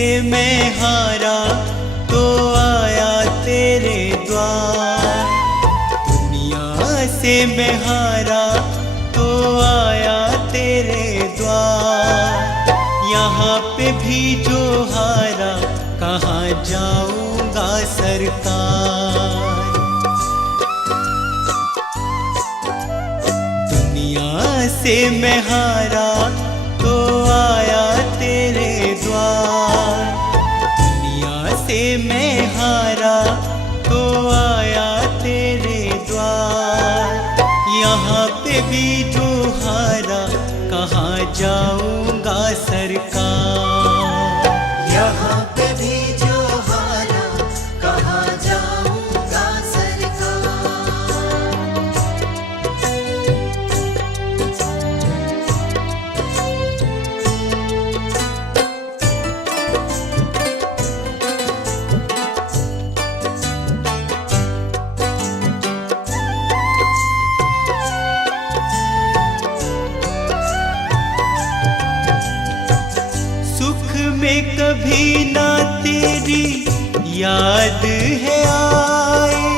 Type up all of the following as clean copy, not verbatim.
से मैं हारा तो आया तेरे द्वार। दुनिया से मैं हारा तो आया तेरे द्वार। यहाँ पे भी जो हारा कहाँ जाऊंगा सरकार। दुनिया से मैं हारा तो आया तेरे द्वार। दुनिया से मैं हारा तो आया तेरे द्वार। यहाँ पे भी जो हारा कहाँ जाऊंगा सरकार। यहाँ पे भी जो हारा कहाँ जाऊंगा सरकार। सुख में कभी ना तेरी याद है आई।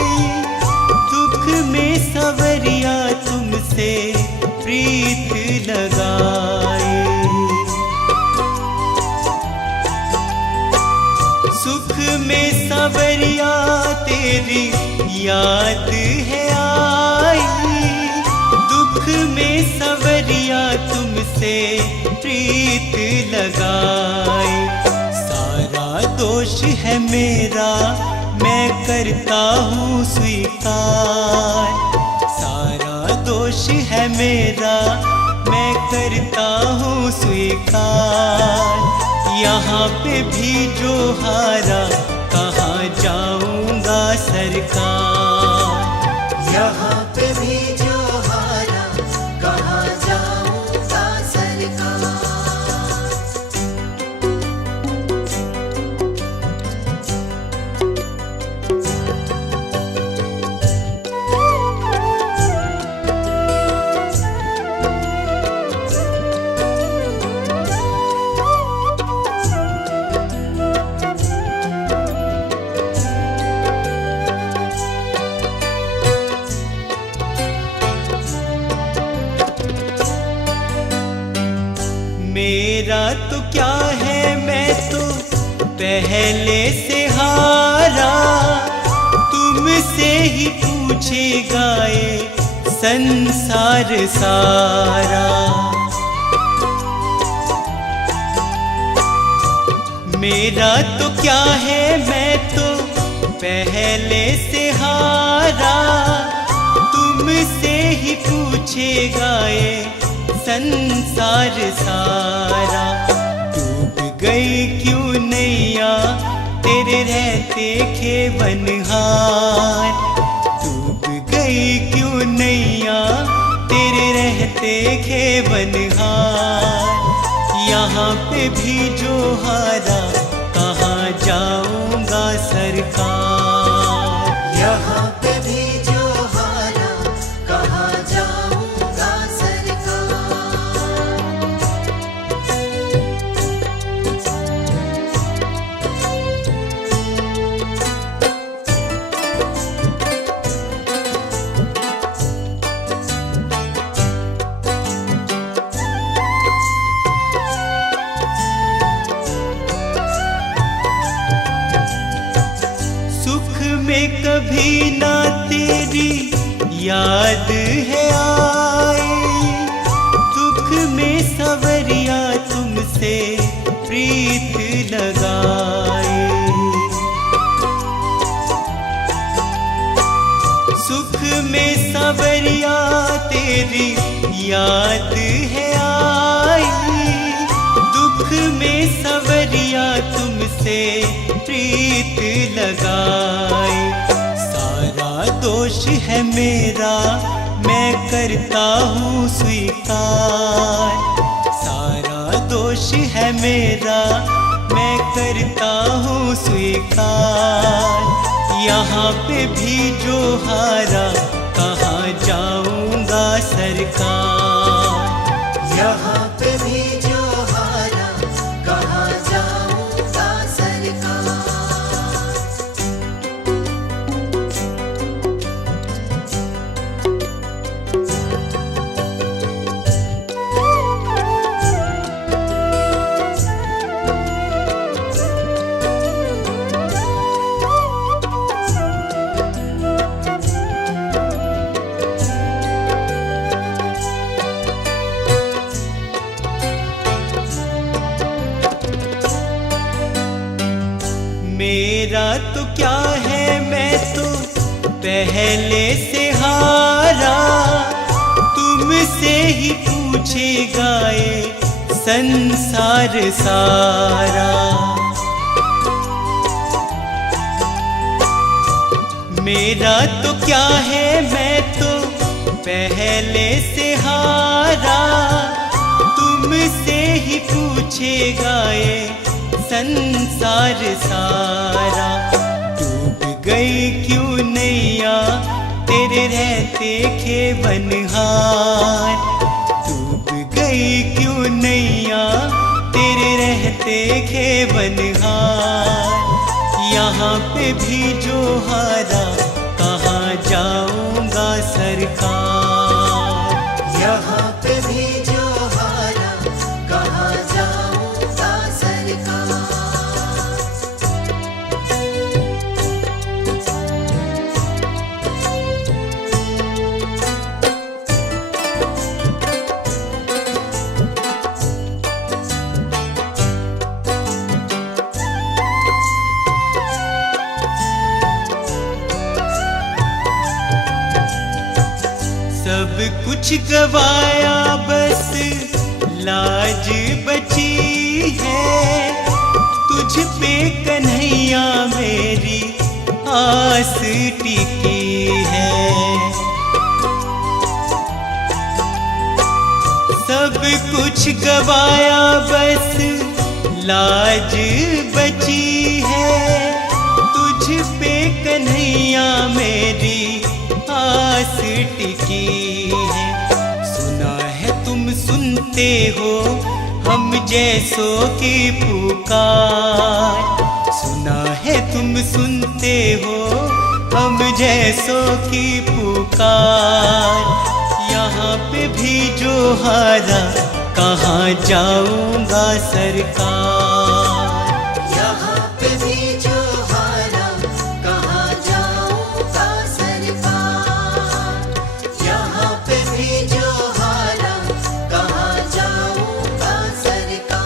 दुख में सवरिया तुमसे प्रीत लगाए। सुख में सवरिया तेरी याद है आई। दुख में सवरिया तुमसे प्रीत लगाए। सारा दोष है मेरा मैं करता हूँ स्वीकार। सारा दोष है मेरा मैं करता हूँ स्वीकार। यहाँ पे भी जो हारा कहाँ जाऊंगा सरकार। यहाँ पे भी जो हारा कहाँ जाऊंगा सरकार। मेरा तो क्या है मैं तो पहले से हारा। तुमसे ही पूछेगा ये संसार सारा। मेरा तो क्या है मैं तो पहले से हारा। तुमसे ही पूछेगा ये संसार सारा। डूब गई क्यों नैया तेरे रहते खेवनहार। डूब गई क्यों नैया तेरे रहते खेवनहार। यहाँ पे भी जो हारा कहाँ जाऊंगा सरकार। यहाँ पे भी जो हारा कहाँ जाऊंगा सरकार। सुख में कभी ना तेरी याद है आई। दुख में सवरिया तुमसे प्रीत लगाए। सुख में सवरिया तेरी याद है आई। दुख में सवरिया तुमसे प्रीत लगाए। सारा दोष है मेरा मैं करता हूँ स्वीकार। सारा दोष है मेरा मैं करता हूँ स्वीकार। यहाँ पे भी जो हारा कहाँ जाऊंगा सरकार। यहाँ पे भी जो हारा कहाँ जाऊंगा मेरा तो क्या है, मैं तो पहले से हारा, तुमसे ही पूछेगा ये संसार सारा। मेरा तो क्या है, मैं तो पहले से हारा, तुमसे ही पूछेगा ये संसार सारा। डूब गई क्यों नैया तेरे रहते खेवनहार, डूब गई क्यों नैया तेरे रहते खेवनहार। यहाँ पे भी जो हारा, कहाँ जाऊँगा सरकार। यहाँ पे भी जो हारा, कहाँ जाऊँगा सरकार। सब कुछ गवाया, बस लाज बची है, तुझ पे कन्हैया मेरी आस टिकी है। सब कुछ गवाया, बस लाज बची है, तुझ पे कन्हैया मेरी आस टिकी है। सुना है तुम सुनते हो हम जैसों की पुकार, सुना है तुम सुनते हो हम जैसों की पुकार। यहाँ पे भी जो हारा, कहाँ जाऊँगा सरकार। यहाँ पे भी जो हारा, कहाँ जाऊँगा सरकार। यहाँ पे भी जो हारा, कहाँ जाऊँगा सरकार।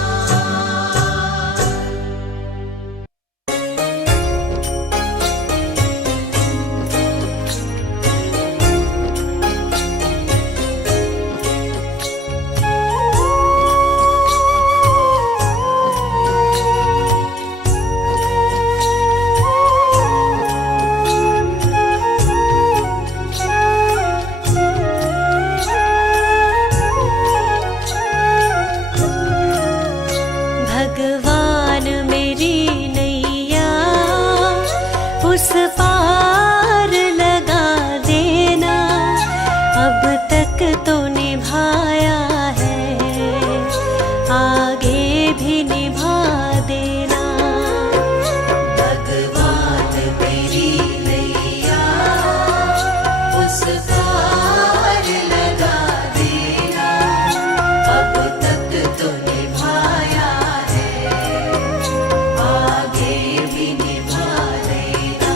भगवान मेरी नैया उस पार लगा देना, अब तक तो निभाया है, आगे भी निभा देना। भगवान मेरी नैया उस पार लगा देना, अब तक तो निभाया है, आगे भी निभा देना।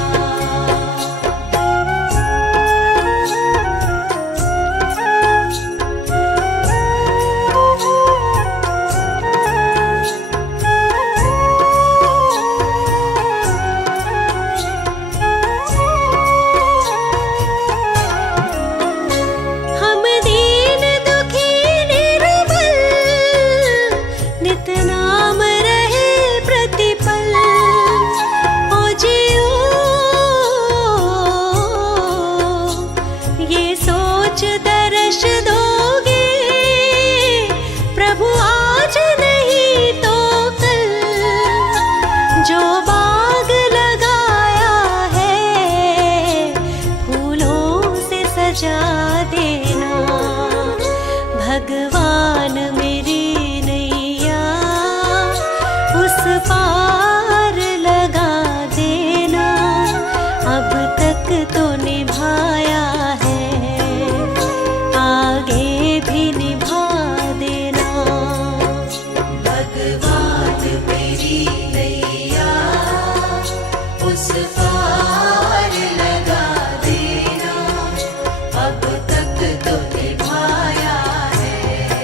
हम दीन दुखी निर्बल, नित नाम रहे प्रतिपल। ओ जियो ये सोच दर्श दोगे, प्रभु आज नहीं तो कल। जो बाग लगाया है, फूलों से सजा देना। भगवान मेरी नैया उस पार लगा देना, अब तक तो निभाया है, आगे भी निभा देना। भगवान मेरी नैया उस पार लगा देना, अब तक तो निभाया है,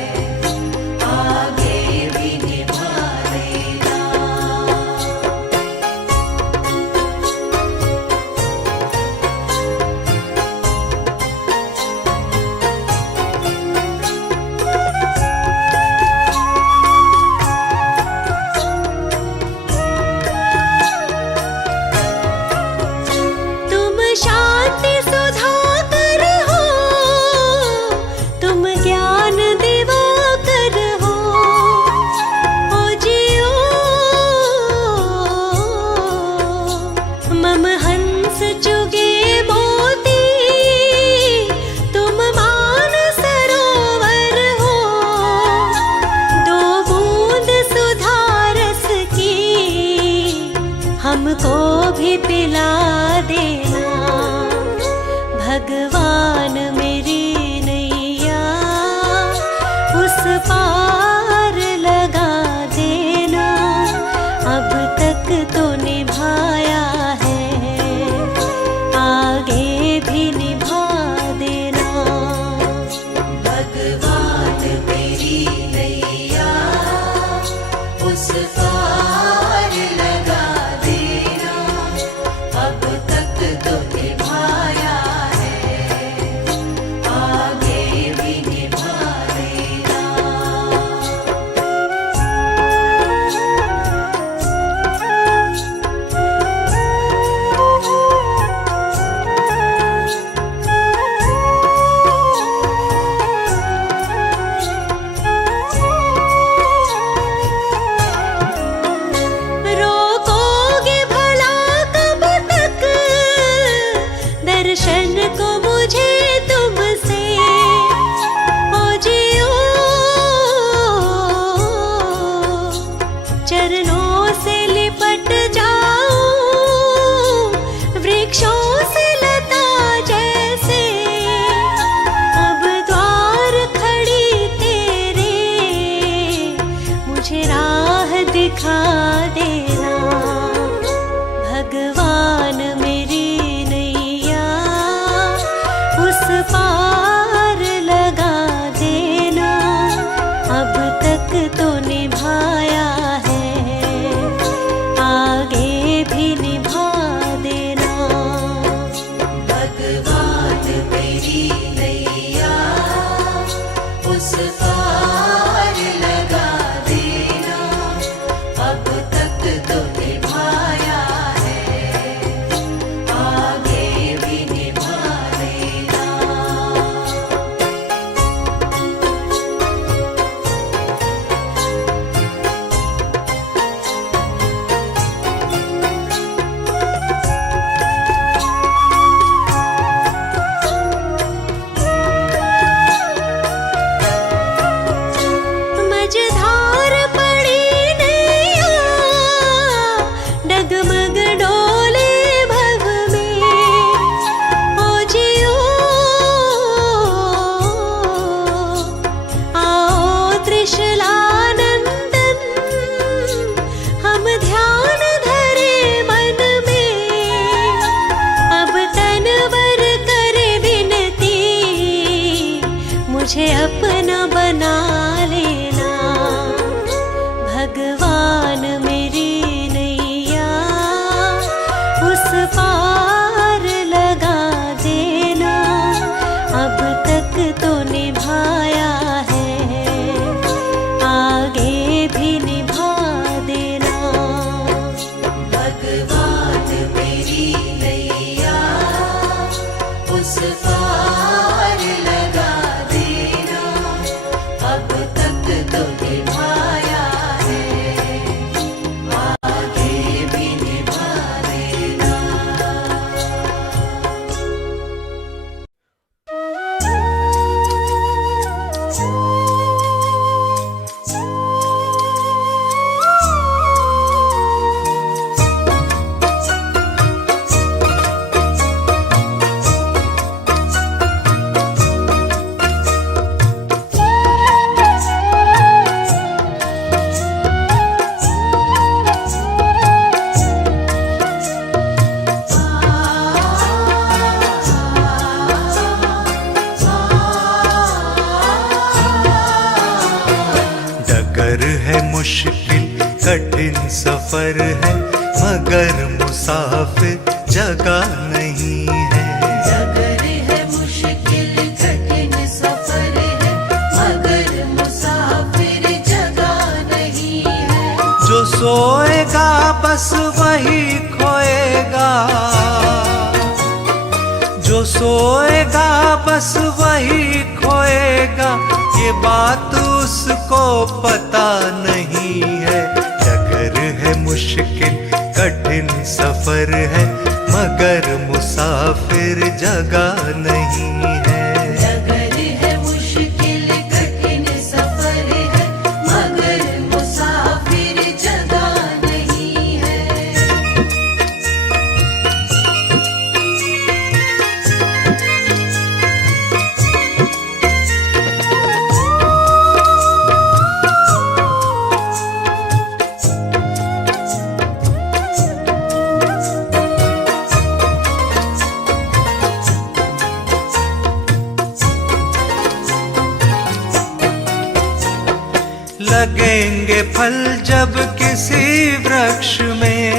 पिला देना। भगवान मेरी नैया उस पार लगा देना। अब तक तो निभाया है, आगे भी निभा देना। भगवान मेरी नैया उस पार लगा देना। अब तक तो निभाया है, आगे भी निभा देना। रोकोगे भला कब तक दर्शन को मुझे तुमसे? ओ जियो चरणों से लिपट जाऊं, वृक्षों से लता जैसे। अब द्वार खड़ी तेरे, मुझे राह दिखा देना। भगवान मेरी नैया उस पार लगा देना। अब तक तो निभाया है, आगे भी निभा देना। भगवान मेरी नैया उस पार लगा देना। अब तक तो निभाया है, आगे भी निभा देना। मझधार पड़ी नैया, डगमग डोले भव में। ओ जियो आओ त्रिशलानंदन, हम ध्यान धरे मन में। अब तनवर करे विनती, मुझे अपना बना लेना। भगवान मेरी नैया उस पार लगा देना। अब तक तो निभाया है, आगे भी निभा देना। भगवान मेरी नैया उस पार लगा देना। अब तक तो निभाया है, आगे भी निभा देना। डगर है मुश्किल कठिन सफर है, मगर मुसाफिर जगह नहीं है। डगर है मुश्किल कठिन सफर है, मगर मुसाफिर जगह नहीं है। जो सोएगा बस वही खोएगा, जो सोएगा बस वही खोएगा। ये बात उसको पता नहीं है। डगर है मुश्किल कठिन सफर है, मगर मुसाफिर जगह नहीं है। डगर है मुश्किल कठिन सफर है, मगर मुसाफिर जगह नहीं है। लगेंगे फल जब किसी वृक्ष में,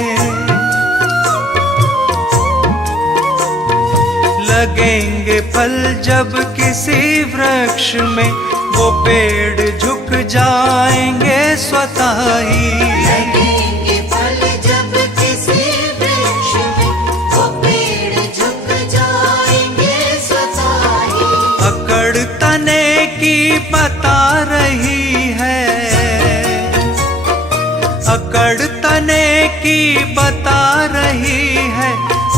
लगेंगे फल जब किसी वृक्ष में, वो पेड़ झुक जाएंगे स्वतः ही। लगेंगे फल जब किसी वृक्ष में, वो पेड़ झुक जाएंगे स्वतः ही। अकड़ तने की बता रही है, अकड़ तने की बता रही है,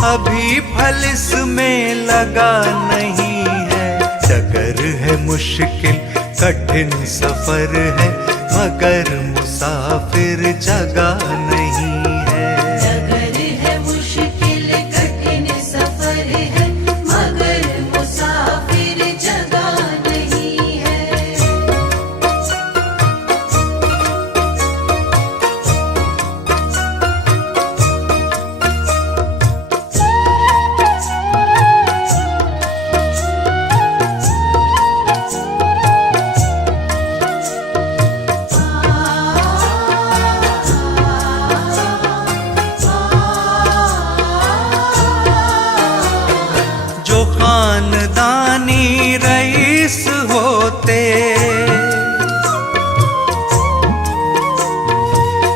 अभी फल इसमें लगा नहीं है। डगर है मुश्किल कठिन सफर है, मगर मुसाफिर जगह नहीं है। डगर है मुश्किल कठिन सफर है, मगर मुसाफिर जगह नहीं है। जो खानदानी रईस होते,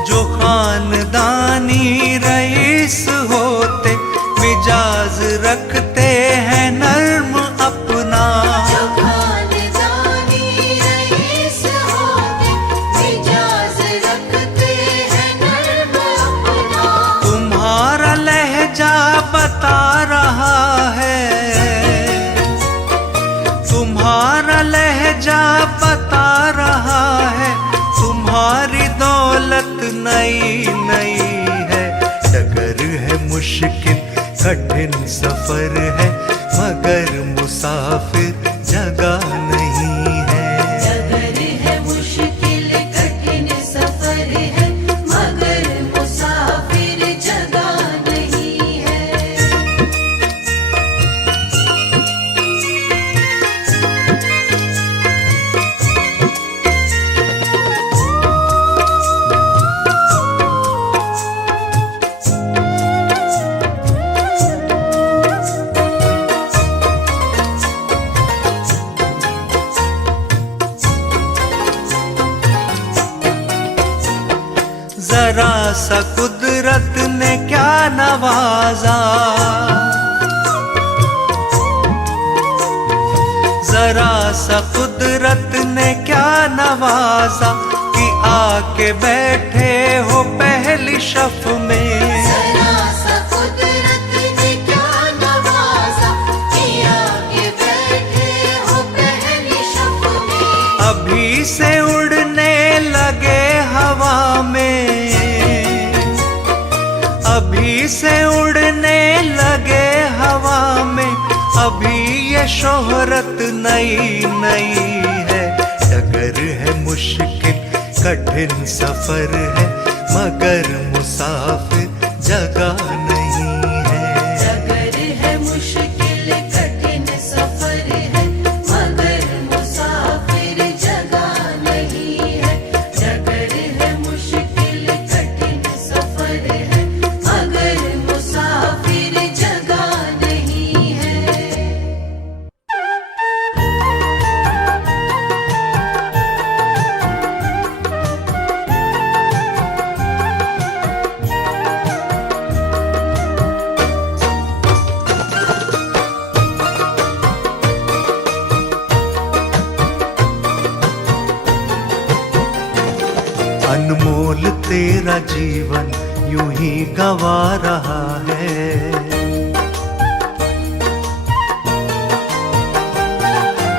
जो खानदानी रईस होते, मिजाज रखते हैं नर्म अपना। जो खानदानी रईस होते, मिजाज रखते हैं नर्म अपना। तुम्हारा लहजा बता रहा है, तुम्हारा लहजा बता रहा है, तुम्हारी दौलत नई नई है। डगर है मुश्किल कठिन सफर है, मगर मुसाफिर जगह नहीं है। डगर है मुश्किल कठिन सफर है, मगर मुसाफिर जगह नहीं है। जरा सा कुदरत ने क्या नवाजा, जरा सा कुदरत ने क्या नवाजा, कि आके बैठे हो पहली शफ में। जरा सा कुदरत ने क्या नवाजा, कि आके बैठे हो पहली शफ में। अभी से उड़ने लगे हवा में, अभी से उड़ने लगे हवा में, अभी ये शोहरत नई नई है। डगर है मुश्किल कठिन सफर है, मगर मुसाफिर जगह नहीं है। डगर है मुश्किल कठिन सफर है, मगर मुसाफिर जगह नहीं है। डगर है मुश्किल कठिन सफर है, मगर मुसाफिर जगह नहीं है। अनमोल तेरा जीवन यूं ही गवा रहा है,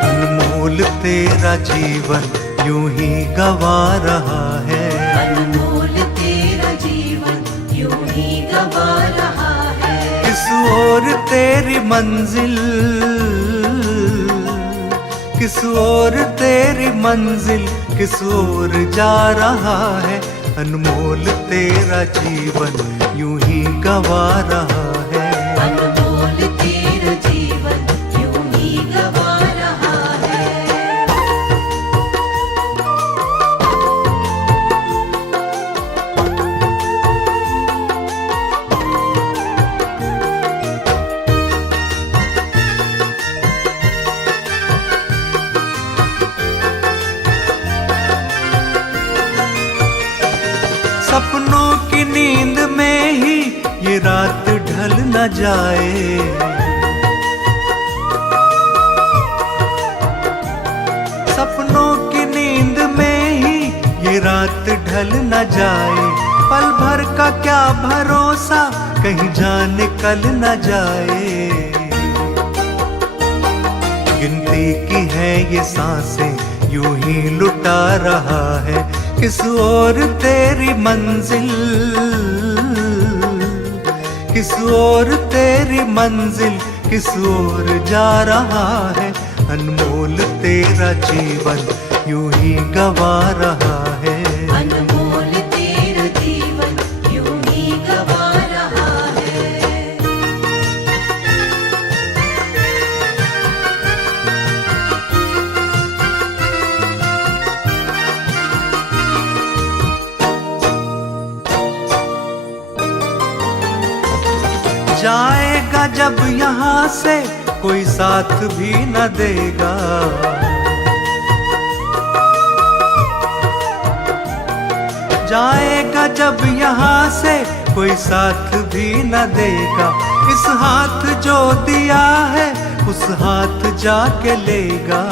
अनमोल तेरा जीवन यूं ही गवा रहा है। अनमोल तेरा जीवन यूं ही गवा रहा है। किस ओर तेरी मंजिल, किस ओर तेरी मंजिल, किस ओर जा रहा है। अनमोल तेरा जीवन यूं ही गवा रहा है। अनमोल तेरा जीवन यूं ही गवा रहा है। में ही ये रात ढल न जाए। सपनों की नींद में ही ये रात ढल न जाए। पल भर का क्या भरोसा, कहीं जाने कल न जाए। गिनती की है ये सांसें, यूं ही लुटा रहा है किस ओर तेरी मंजिल, किस ओर तेरी मंजिल, किस ओर जा रहा है। अनमोल तेरा जीवन यूं ही गवा रहा है। अनमोल तेरा जीवन यूं ही गवा रहा है। जाएगा जब यहाँ से कोई साथ भी न देगा। जाएगा जब यहाँ से कोई साथ भी न देगा। इस हाथ जो दिया है उस हाथ जाके लेगा।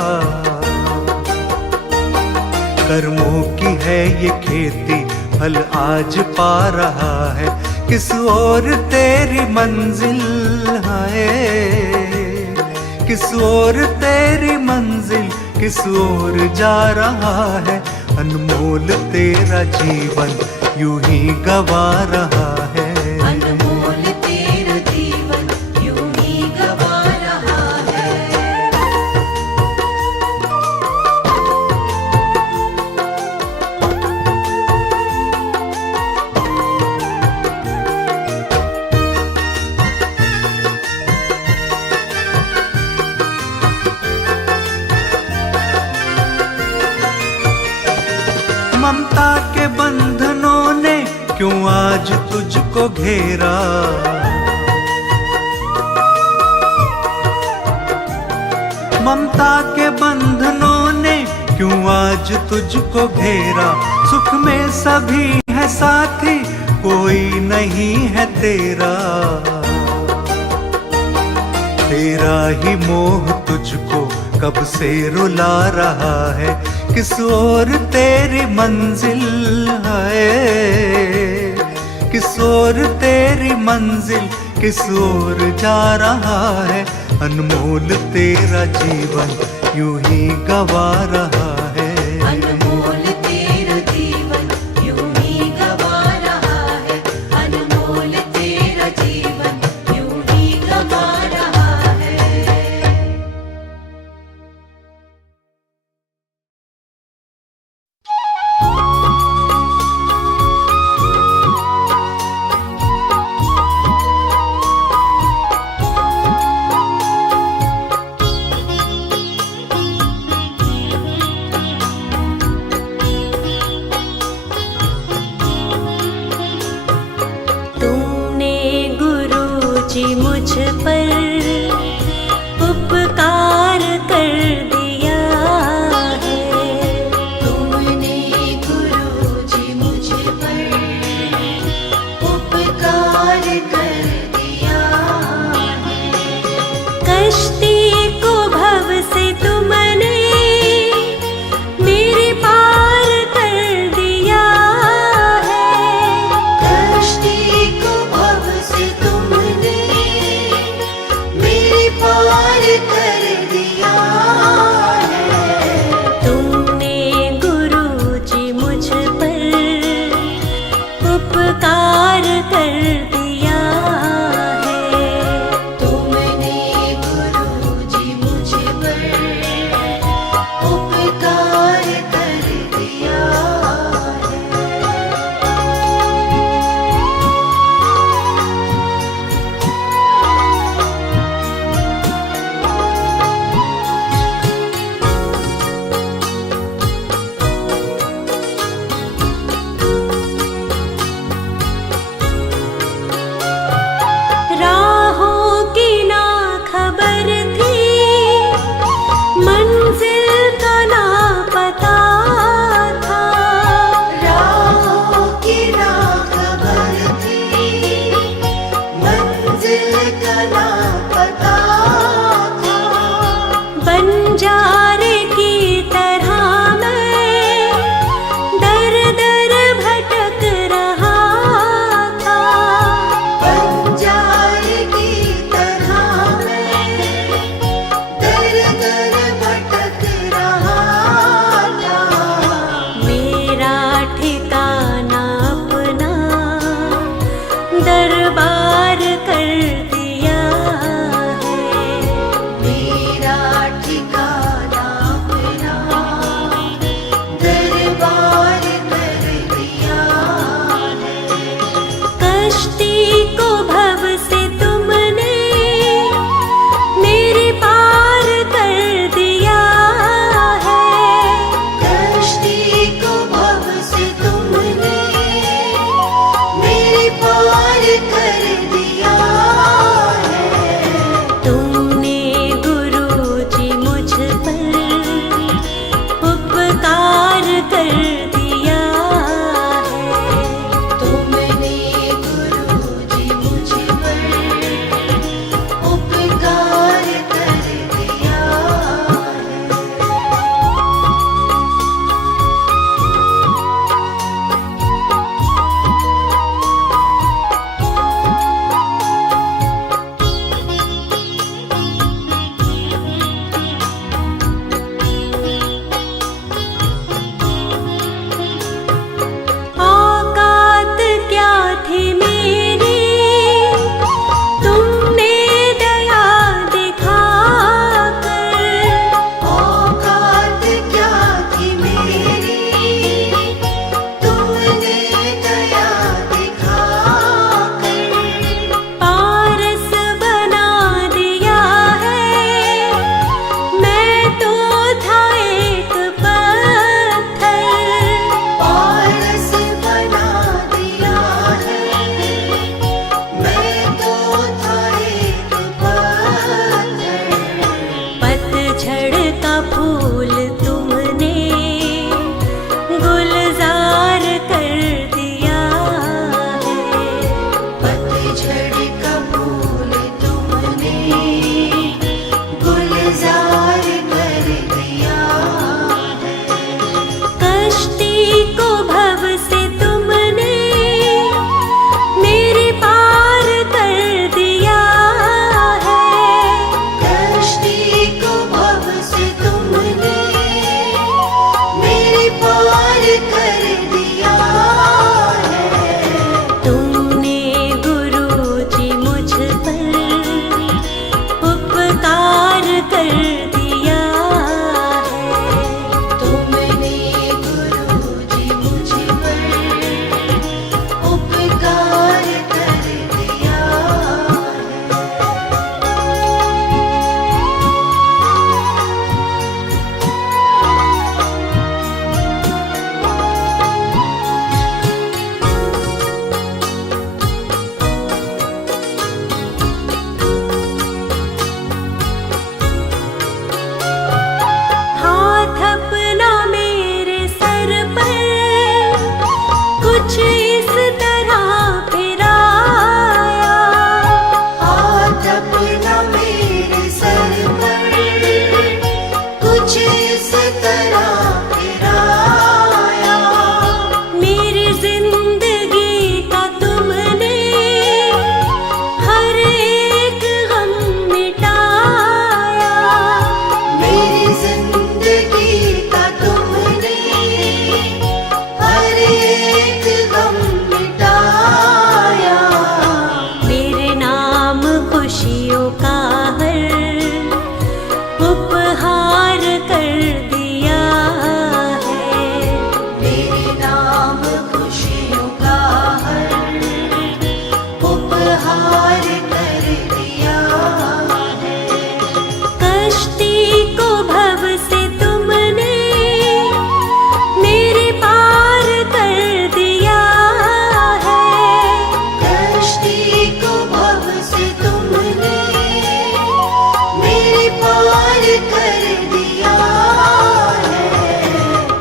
कर्मों की है ये खेती, फल आज पा रहा है। किस ओर तेरी मंजिल है, किस ओर तेरी मंजिल, किस ओर जा रहा है। अनमोल तेरा जीवन यूं ही गवा रहा है। अनमोल तेरा जीवन यूं ही गवा रहा है। ममता के बंधनों ने क्यों आज तुझको घेरा। ममता के बंधनों ने क्यों आज तुझको घेरा। सुख में सभी है साथी, कोई नहीं है तेरा। तेरा ही मोह तुझको कब से रुला रहा है। किस ओर तेरी मंजिल है, किस ओर तेरी मंजिल, किस ओर जा रहा है। अनमोल तेरा जीवन यूं ही गवा रहा है। अनमोल तेरा जीवन यूं ही गवा रहा है। अनमोल तेरा जीवन यूं ही गवा रहा है। तुमने गुरुजी मुझ पर उपकार कर दिया है। तुमने गुरुजी मुझ पर उपकार कर दिया है। कश्ती को भव से तुमने मेरे पार कर दिया है। कश्ती को भव से तुमने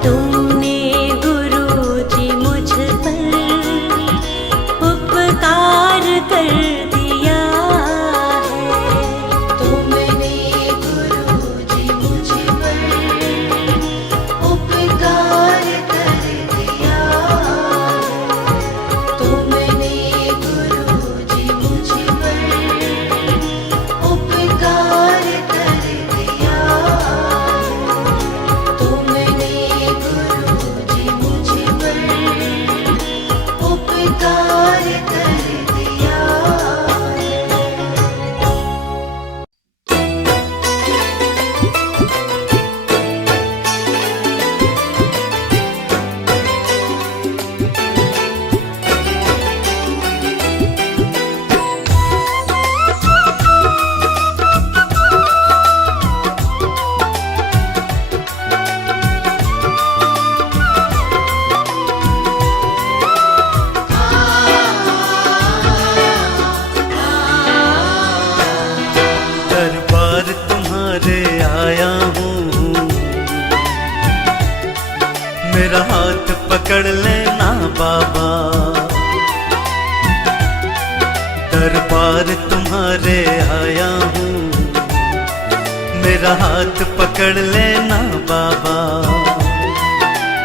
तुमने गुरुजी मुझ पर उपकार कर दिया है। तुमने गुरुजी मुझ पर उपकार कर दिया है। तुमने गुरुजी मुझ पर उपकार कर दिया है। तुमने गुरुजी मुझ पर उपकार कर दिया है। दरबार तुम्हारे आया हूँ, मेरा हाथ पकड़ लेना बाबा। दरबार तुम्हारे आया हूँ, मेरा हाथ पकड़ लेना बाबा।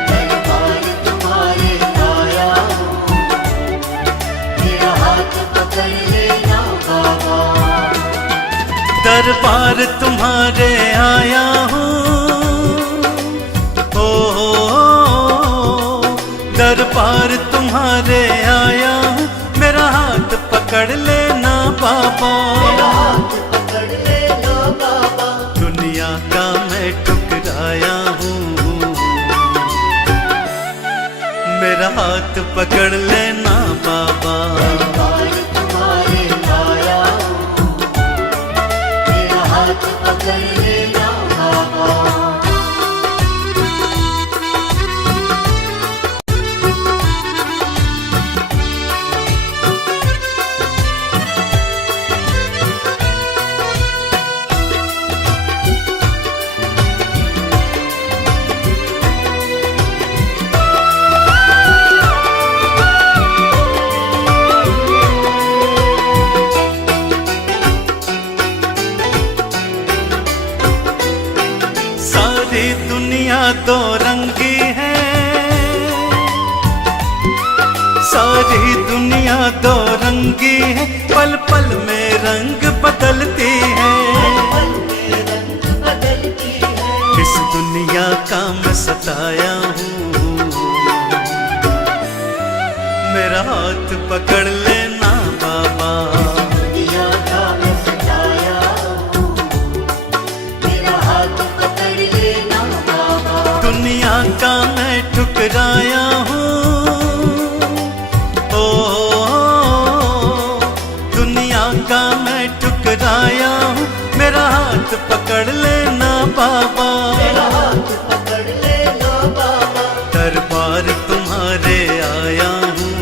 दरबार तुम्हारे आया हूँ, मेरा हाथ पकड़ लेना बाबा। दरबार तुम्हारे आया हूँ, दरबार तुम्हारे आया हूँ, मेरा हाथ पकड़ लेना बाबा। हाथ पकड़ लेना बाबा। दुनिया का मैं ठुकराया हूँ, मेरा हाथ पकड़ लेना बाबा। दरबार तुम्हारे आया हूँ, मेरा हाथ पकड़ लेना बाबा। सारी दुनिया दो रंगी है, सारी दुनिया दो रंगी है, पल पल में रंग बदलती है। पल में रंग बदलती है। इस दुनिया का मैं सताया हूँ, मेरा हाथ पकड़ लेना बाबा। दुनिया का मैं सताया हूँ, मेरा हाथ पकड़ लेना बाबा। दुनिया का मैं ठुकराया हूँ, ओ दुनिया का मैं ठुकराया हूँ, मेरा हाथ पकड़ लेना बाबा। मेरा हाथ पकड़ लेना बाबा। दरबार तुम्हारे आया हूँ,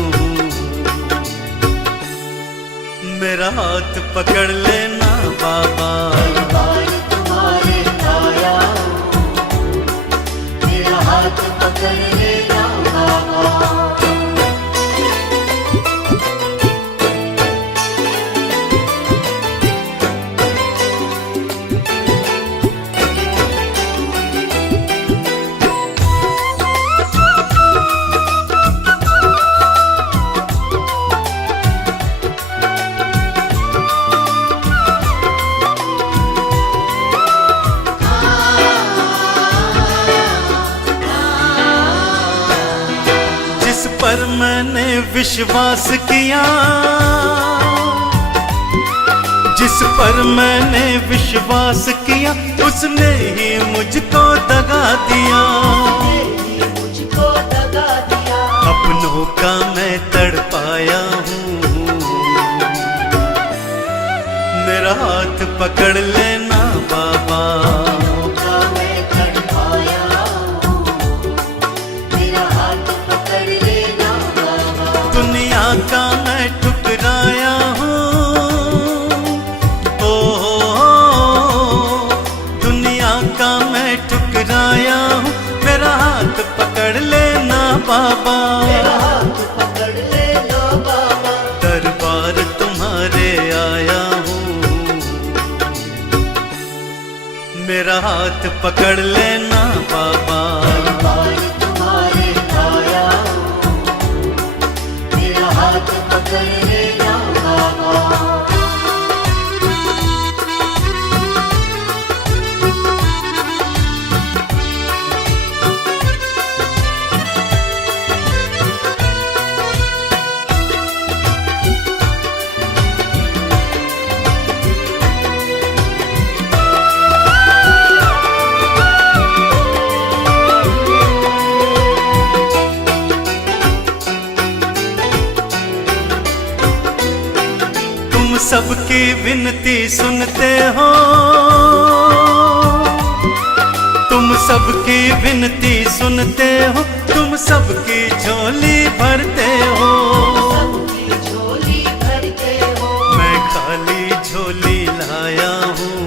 मेरा हाथ पकड़ लेना बाबा। दरबार तुम्हारे आया हूँ, मेरा हाथ पकड़ लेना बाबा। जिस पर मैंने विश्वास किया, जिस पर मैंने विश्वास किया, उसने ही मुझको दगा दिया। मुझको दगा दिया। अपनों का मैं तड़पाया हूँ, मेरा हाथ पकड़ लेना बाबा। का मैं तड़पाया हूँ, मेरा हाथ पकड़ लेना बाबा। दुनिया का मैं ठुकराया हूँ, ओ दुनिया का मैं ठुकराया हूँ, मेरा हाथ बाबा, मेरा हाथ पकड़ लेना बाबा, दरबार तुम्हारे आया हूँ, मेरा हाथ पकड़ लेना बाबा। दरबार तुम्हारे आया हूँ, मेरा हाथ पकड़ लेना बाबा। तुम सबकी विनती सुनते हो, तुम सबकी विनती सुनते हो, तुम सबकी झोली भरते हो, सबकी झोली भरते हो, मैं खाली झोली लाया हूँ,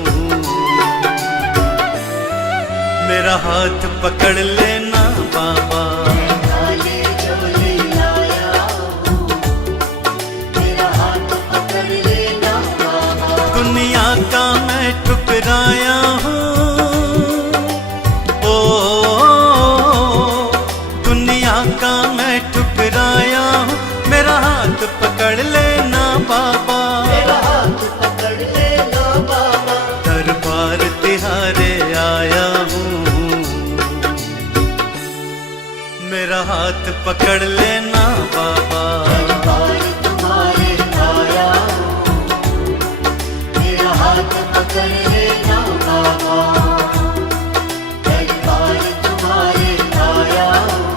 मेरा हाथ पकड़ लेना बाबा। खाली झोली लाया हूँ, मेरा हाथ पकड़ लेना बाबा। दुनिया का मैं ठुकराया हूँ, ओ दुनिया का मैं ठुकराया हूँ, मेरा हाथ पकड़ लेना बाबा। मेरा हाथ पकड़ लेना बाबा, दरबार तिहारे आया हूँ, मेरा हाथ पकड़ लेना बाबा। दरबार तुम्हारे आया हूँ, मेरा हाथ पकड़ लेना बाबा। दरबार तुम्हारे आया हूँ,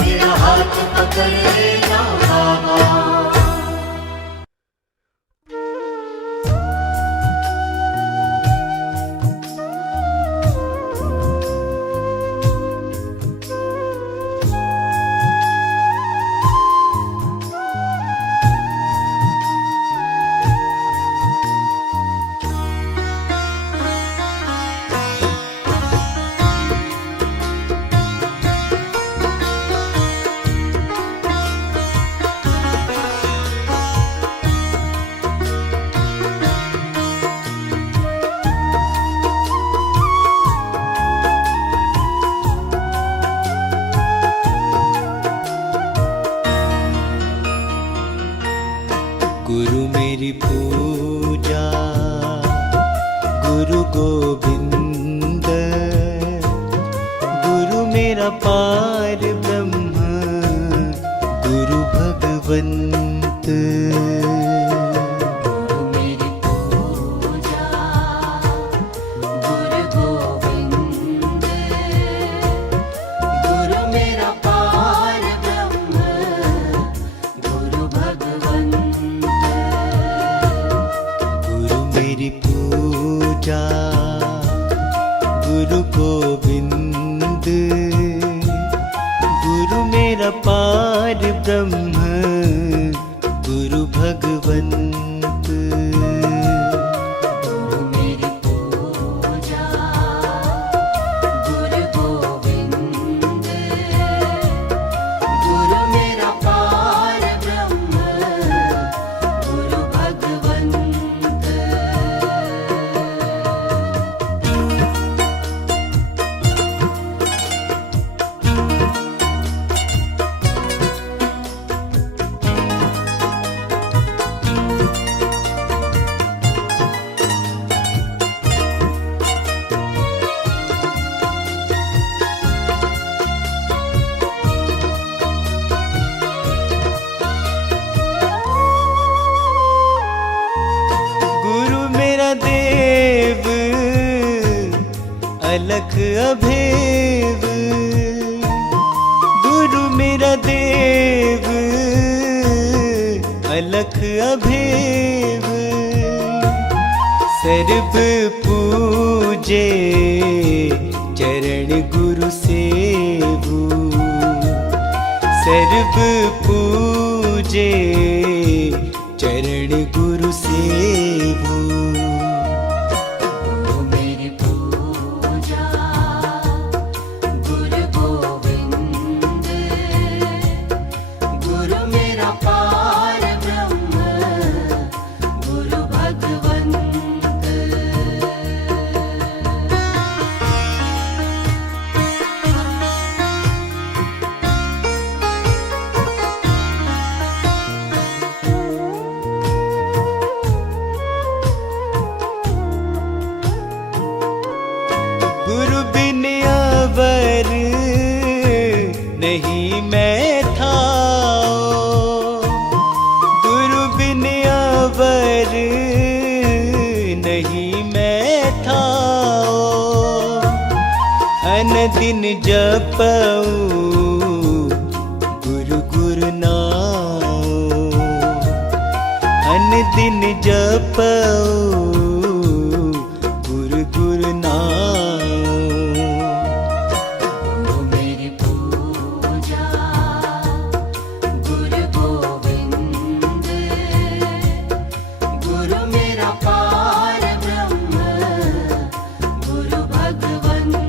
मेरा हाथ पकड़ लेना बाबा। गुरु मेरी पूजा, गुरु गोविंद, गुरु मेरा पार ब्रह्म, गुरु भगवंत। गुरु मेरी पूजा, गुरु गोविंद, गुरु मेरा पार ब्रह्म, गुरु भगवंत। गुरु मेरी पूजा, गुरु गोविंद, गुरु मेरा पार ब्रह्म, गुरु भगवंत। गुरु मेरी पूजा, गुरु गोविंद, गुरु मेरा पार ब्रह्म, गुरु भगवंत। गुरु मेरा देव, अलख अभेव, गुरु मेरा देव, अलख अभेव, सर्व पूजे चरण गुरु सेवु, सर्व पूजे चरण गुरु सेवु। गुरु मेरी पूजा, गुरु गोविंद, जपऊ गुरु गुरु नाम, अन दिन जपऊ गुरु गुरु नाम। गुरु मेरी पूजा गुरु गोविंद, गुरु मेरा पार ब्रह्म गुरु भगवंत।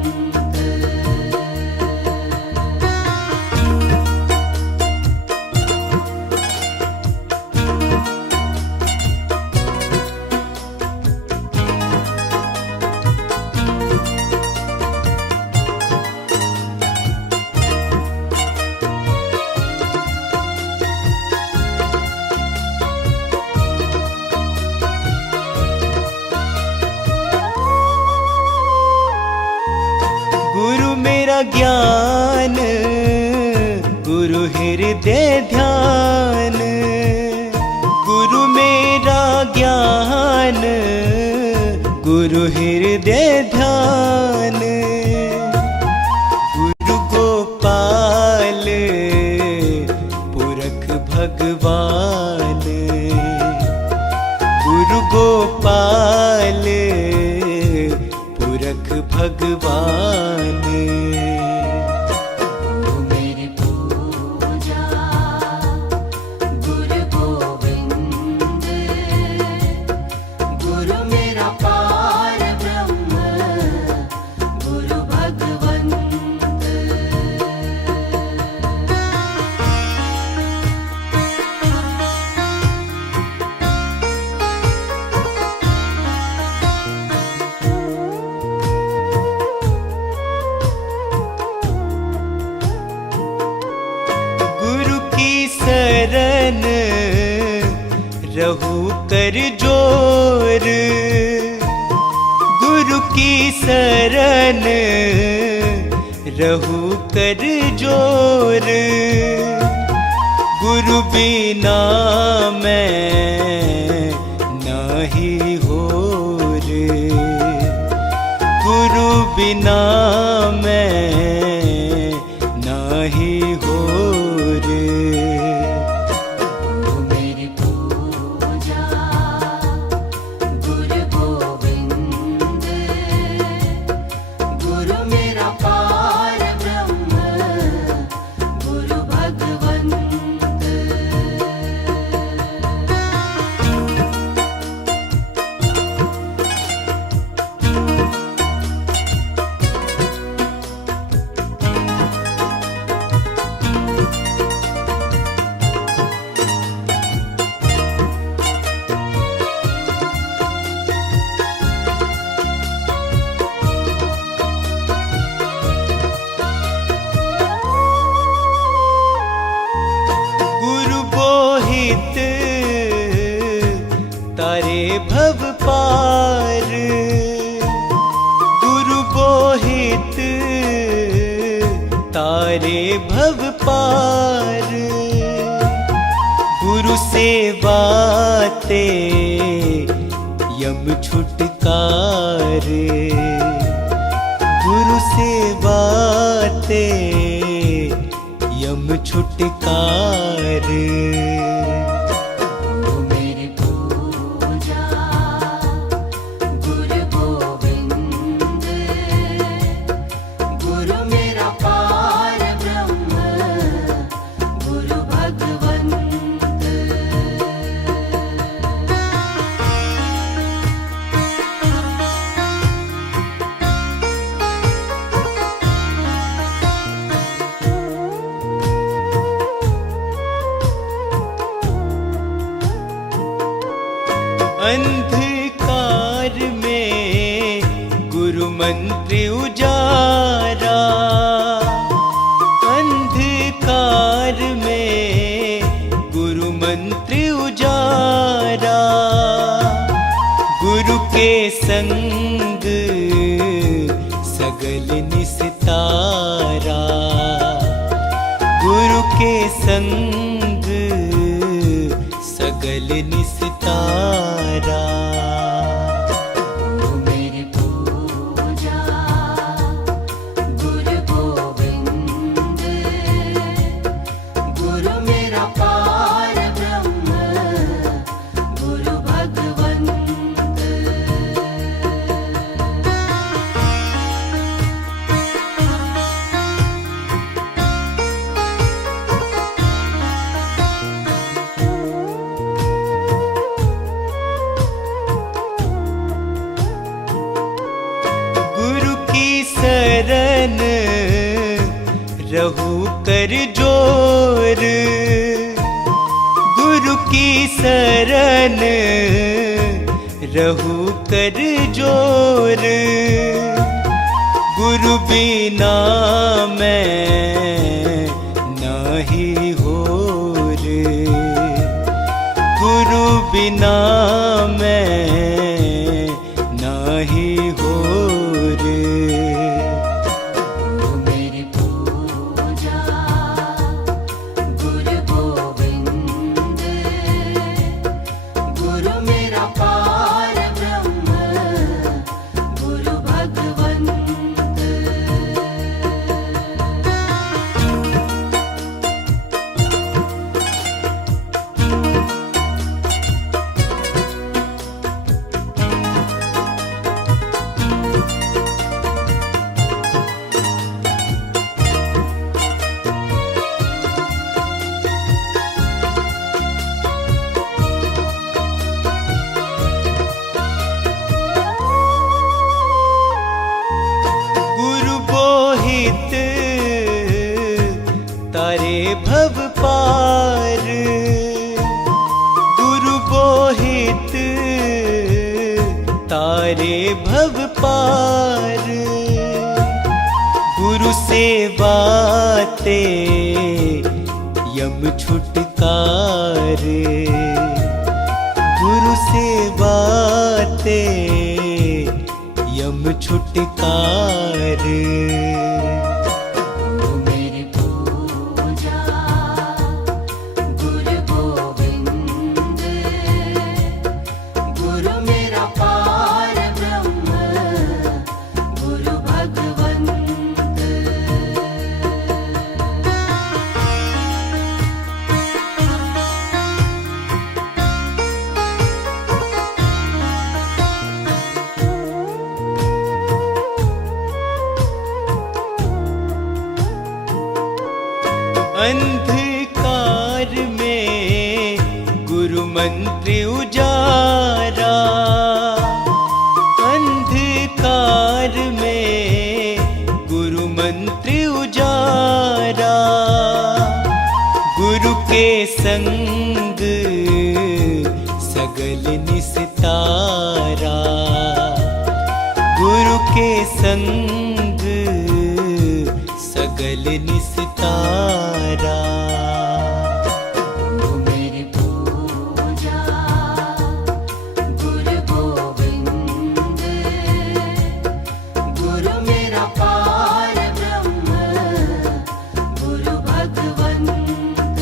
गुरु मेरा ज्ञान गुरु हृदय ध्यान, गुरु मेरा ज्ञान गुरु हृदय ध्यान। गुरु गोपाल पुरख भगवान, गुरु गोपाल पुरख भगवान। गुरु मेरी पूजा गुरु गोविंद, गुरु मेरा पार ब्रह्म गुरु भगवंत। गुरु की शरण रहू कर जोर, गुरु की शरण रहू कर जोर। गुरु बिना मैं नाही होर, गुरु बिना मैं नाही होर। गुरु मेरी पूजा गुरु गोविंद, गुरु मेरा पार ब्रह्म गुरु भगवंत। गुरु बोहित तारे भव पार, गुरु बोहित तारे भव पार। गुरु सेवाते यम छुटकार, गुरु सेवाते यम छुटकार। गुरु मेरी पूजा गुरु गोविंद, गुरु मेरा पार ब्रह्म गुरु भगवंत। अंधकार में गुरु मंत्र उजारा, अंधकार में गुरु मंत्र उजारा। गुरु के संग सगल निस्तारा, गुरु के संग सगल निस्तारा। गुरु मेरी पूजा गुरु गोविंद, रहू कर जोर, गुरु की शरण रहू कर जोर। गुरु बिना मैं नहीं होर, गुरु बिना मैं नहीं होर। मेरी पूजा गुरु गोविंद, गुरु मेरा पार ब्रह्म, गुरु भगवंत। गुरु बोहित तारे भव पार, गुरु बोहित तारे भव पार। गुरु सेवा ते यम छुटकार, गुरु सेवा ते यम छुटकार। मेरी पूजा गुरु गोविंद, गुरु मेरा पार ब्रह्म, गुरु भगवंत। अंधकार में गुरु मंत्र उजारा, अंधकार में गुरु मंत्र उजारा। गुरु के संग सगल निस्तारा, गुरु के संग सगल निस्तारा। मेरी पूजा गुरु गोविंद, गुरु मेरा पार ब्रह्म, गुरु भगवंत।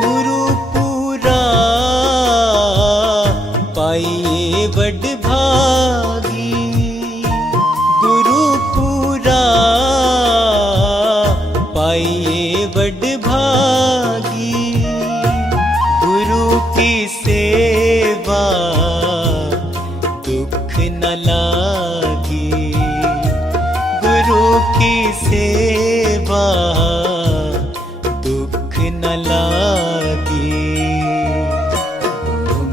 गुरु पूरा पाइए बड़ भागी, गुरु पूरा पाइए बड़ भागी। गुरु की सेवा दुख न लागी, गुरु की सेवा दुख न लागी।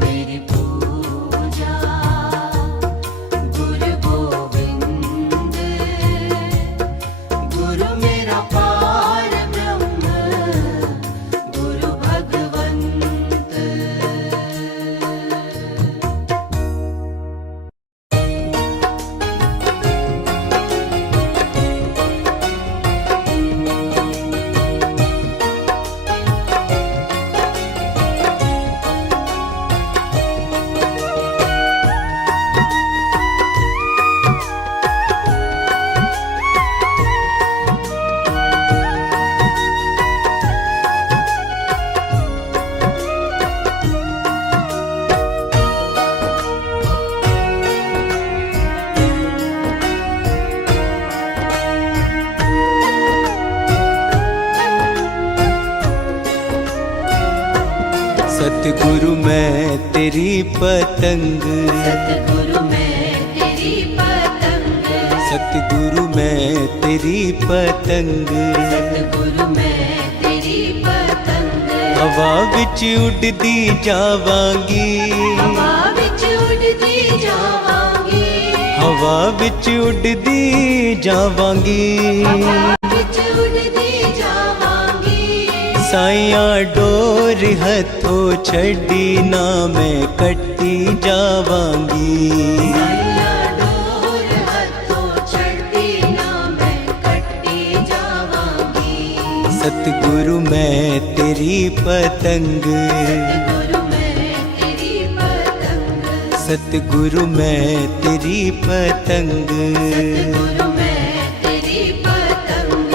मेरी पूजा गुरु गोविंद, गुरु मेरा पार ब्रह्म, गुरु भगवंत। सतगुरु मैं तेरी पतंग, सतगुरु मैं तेरी पतंग, सतगुरु मैं तेरी पतंग, सतगुरु मैं तेरी पतंग। हवा विच उड़दी जावांगी, हवा विच उड़दी जावांगी, हवा विच उड़दी जावांगी, हवा विच उड़दी जावांगी। साइया डोर हथों छड़ी ना मैं कट्टी जावांगी। साइया डोर हथों छड़ी ना मैं कट्टी जावांगी। सतगुरु मैं तेरी पतंग, सतगुरु मैं तेरी पतंग, सतगुरु मैं तेरी पतंग। सतगुरु मैं तेरी पतंग।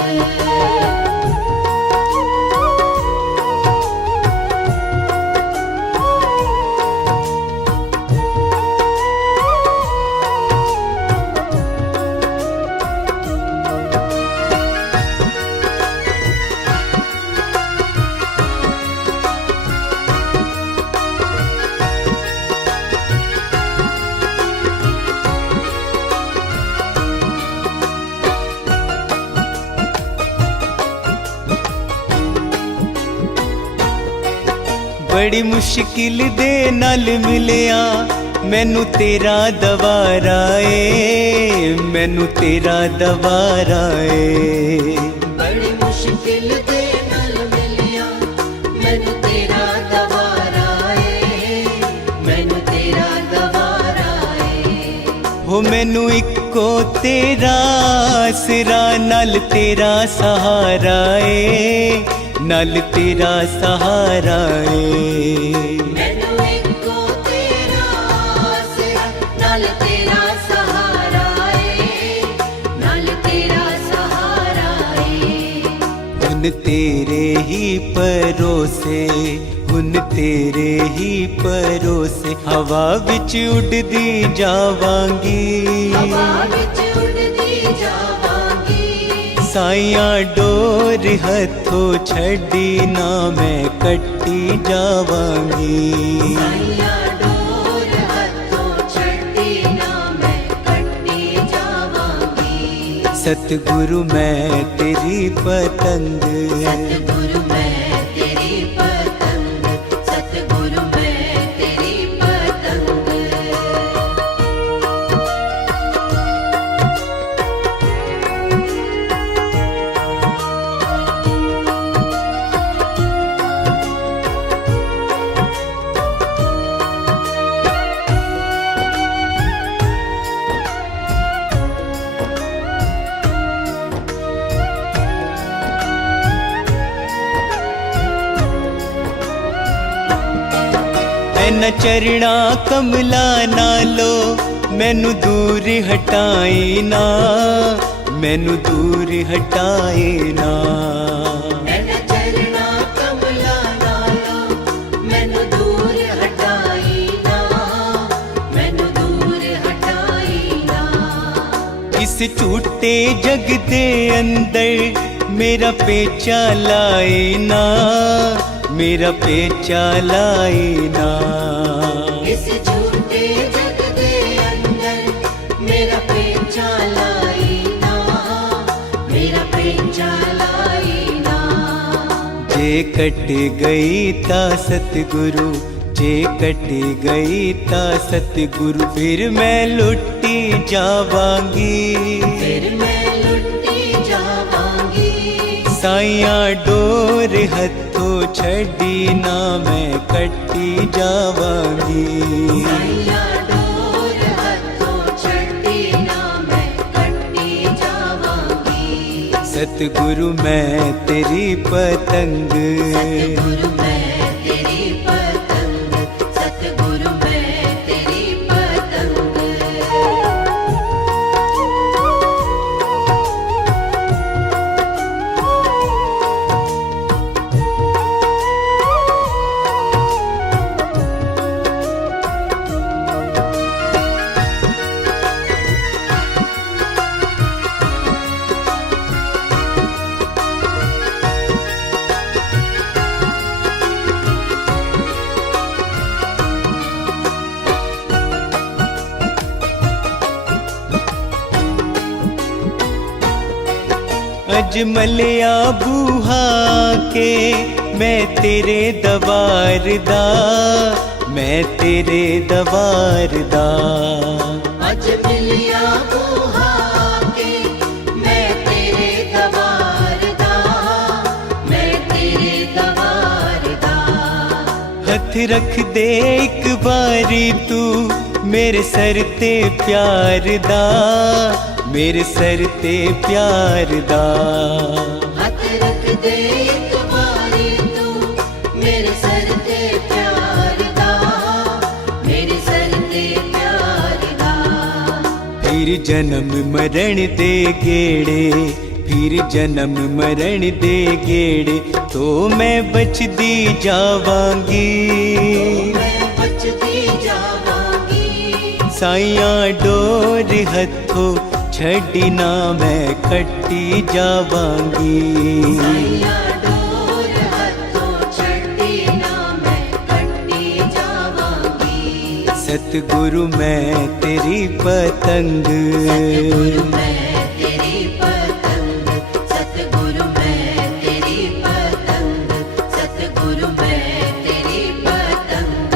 बड़ी मुश्किल दे नाल मिलिया मैनू तेरा दवारा ए, मैनू तेरा दवारा ए। बड़ी मुश्किल दे नाल मिलिया मैनू तेरा दवारा ए, मैनू तेरा दवारा ए। हो मैनू इको तेरा आसरा नाल तेरा सहारा ए, नाल तेरा सहारा ए। मैनू इको तेरा आसरा नाल तेरा सहारा ए, नाल तेरा सहारा ए। हुन तेरे ही परोसे, हुन तेरे ही परोसे हवा विच उड़दी जावांगी। हवा विच उड़दी जावांगी। साइया डोर हथों छड़ी ना मैं कट्टी जावांगी। साइया डोर हथों छड़ी ना मैं कट्टी जावांगी। सतगुरु मैं तेरी पतंग, सतगुरु मैं तेरी पतंग, सतगुरु मैं तेरी पतंग। न चरणा कमला नालो मैनू दूर हटाई ना, मैनू दूर हटाए ना। मैंने चरना कमला नालो मैनू दूर हटाई ना, मैनू दूर हटाई ना। इस झूठे जग दे अंदर मेरा पेचा लाए ना, मेरा पेचा लाए ना। इस झूठे जग दे अंदर मेरा पेचा लाई ना, मेरा पेचा लाई ना। जे कट गई ता सतगुरु, जे कट गई ता सतगुरु फिर मैं लुटी जावांगी। फिर मैं लुटी जावांगी। साइया डोर हथों छड़ी ना मैं कट्टी जावांगी। साइया डोर हथों छड़ी ना मैं कट्टी जावांगी। सतगुरु मैं तेरी पतंग, सतगुरु मैं तेरी पतंग, सतगुरु मैं तेरी पतंग। अज मलिया बूहा के मैं तेरे दवार दा, मैं तेरे दवार दा। अज मिलिया बूहा के मैं तेरे दवार दा, मैं तेरे दवार दा। हथ रख दे एक बारी तू मेरे सर ते प्यार दा, मेरे सर ते प्यार दा। हथ रख दे एक बारी तू मेरे सर ते प्यार दा, मेरे सर ते प्यार दा। फिर जन्म मरण दे गेड़े, फिर जन्म मरण दे गेड़े तो मैं बचदी जावांगी, मैं बचती जावांगी। साइयां डोर हथों छड़ी ना मैं कट्टी जावांगी। साइयां डोर हथों छड़ी ना मैं कट्टी जावांगी। सतगुरु मैं तेरी पतंग, सतगुरु मैं तेरी पतंग, सतगुरु मैं तेरी पतंग, सतगुरु मैं तेरी पतंग।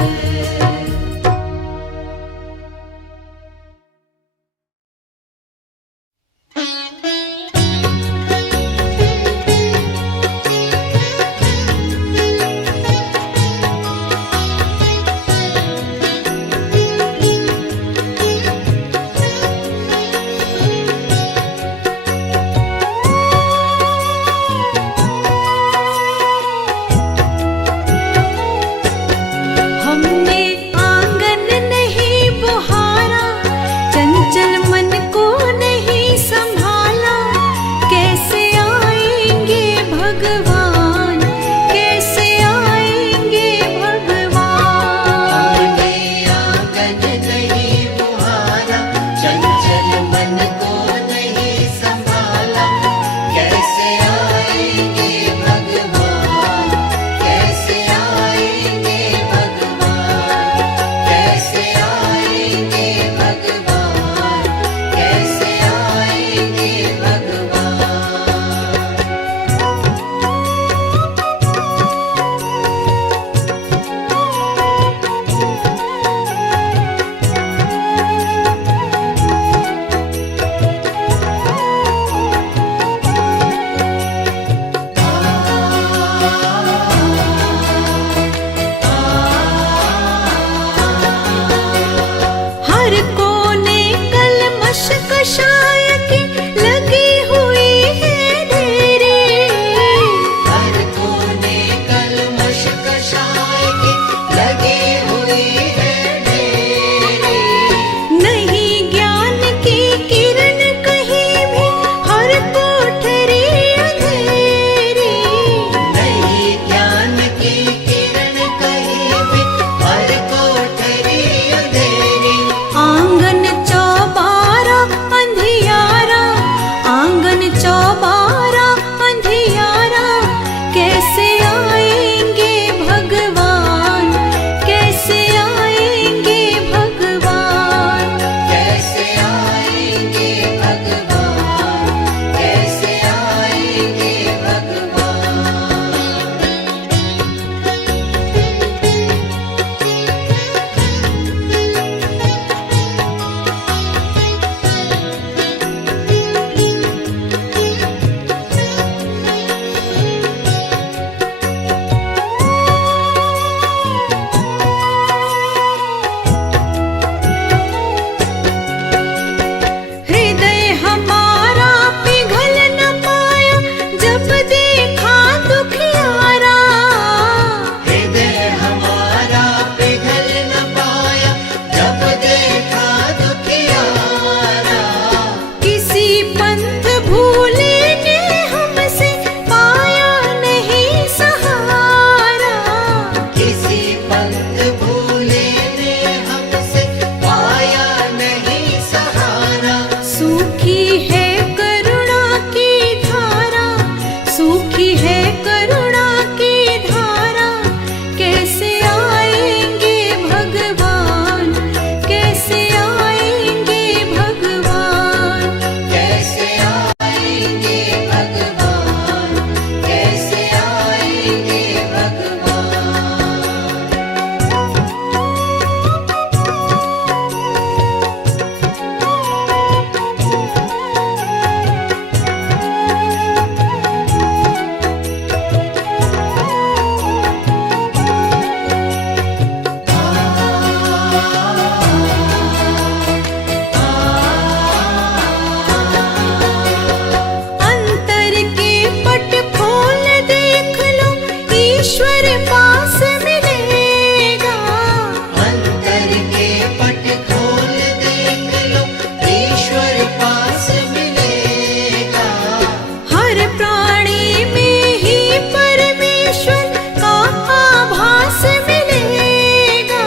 ईश्वर पास मिलेगा। अंतर के पट खोल देख लो, ईश्वर पास मिलेगा। हर प्राणी में ही परमेश्वर का आभास मिलेगा।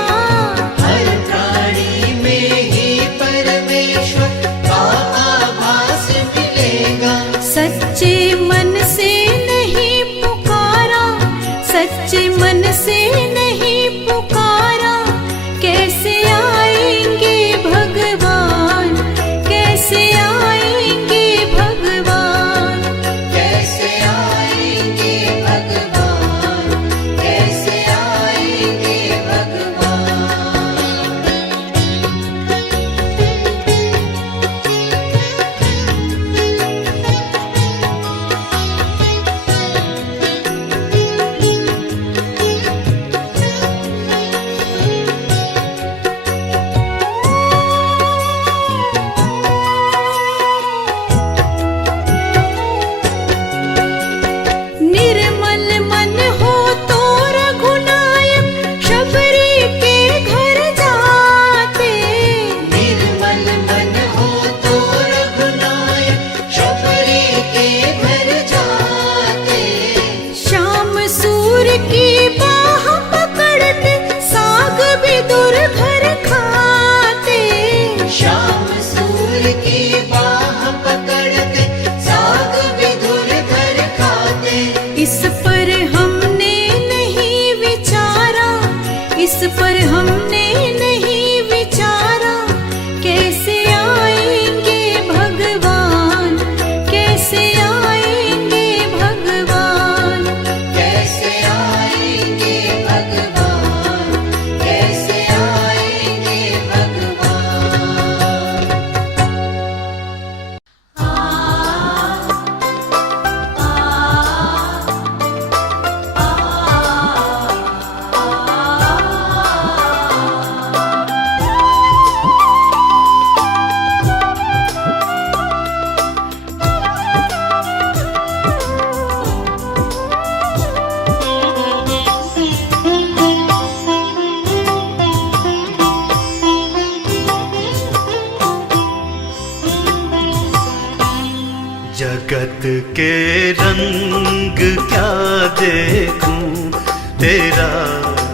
हर प्राणी में ही परमेश्वर का आभास मिलेगा। सच्चे मन से नहीं पुकारा, सच्चे मन से नहीं पुकारा, कैसे आएंगे भगवान, कैसे आएंगे भगवान, कैसे आएंगे भगवान, कैसे आएंगे भगवान। निर्मल मन हो तो रघुनायक शबरी के घर जाते। निर्मल मन हो तो रघुनायक शबरी के घर जाते। श्याम सूर की बाह पकड़ते साग विदुर घर खाते। श्याम सूर की बाह पकड़ते साग विदुर घर खाते। इस पर हमने नहीं विचारा, इस पर हमने नहीं विचारा, कैसे आएंगे भगवान, कैसे आएंगे भगवान, कैसे आएंगे भगवान, कैसे आएंगे भगवान। जगत के रंग क्या देखूं, तेरा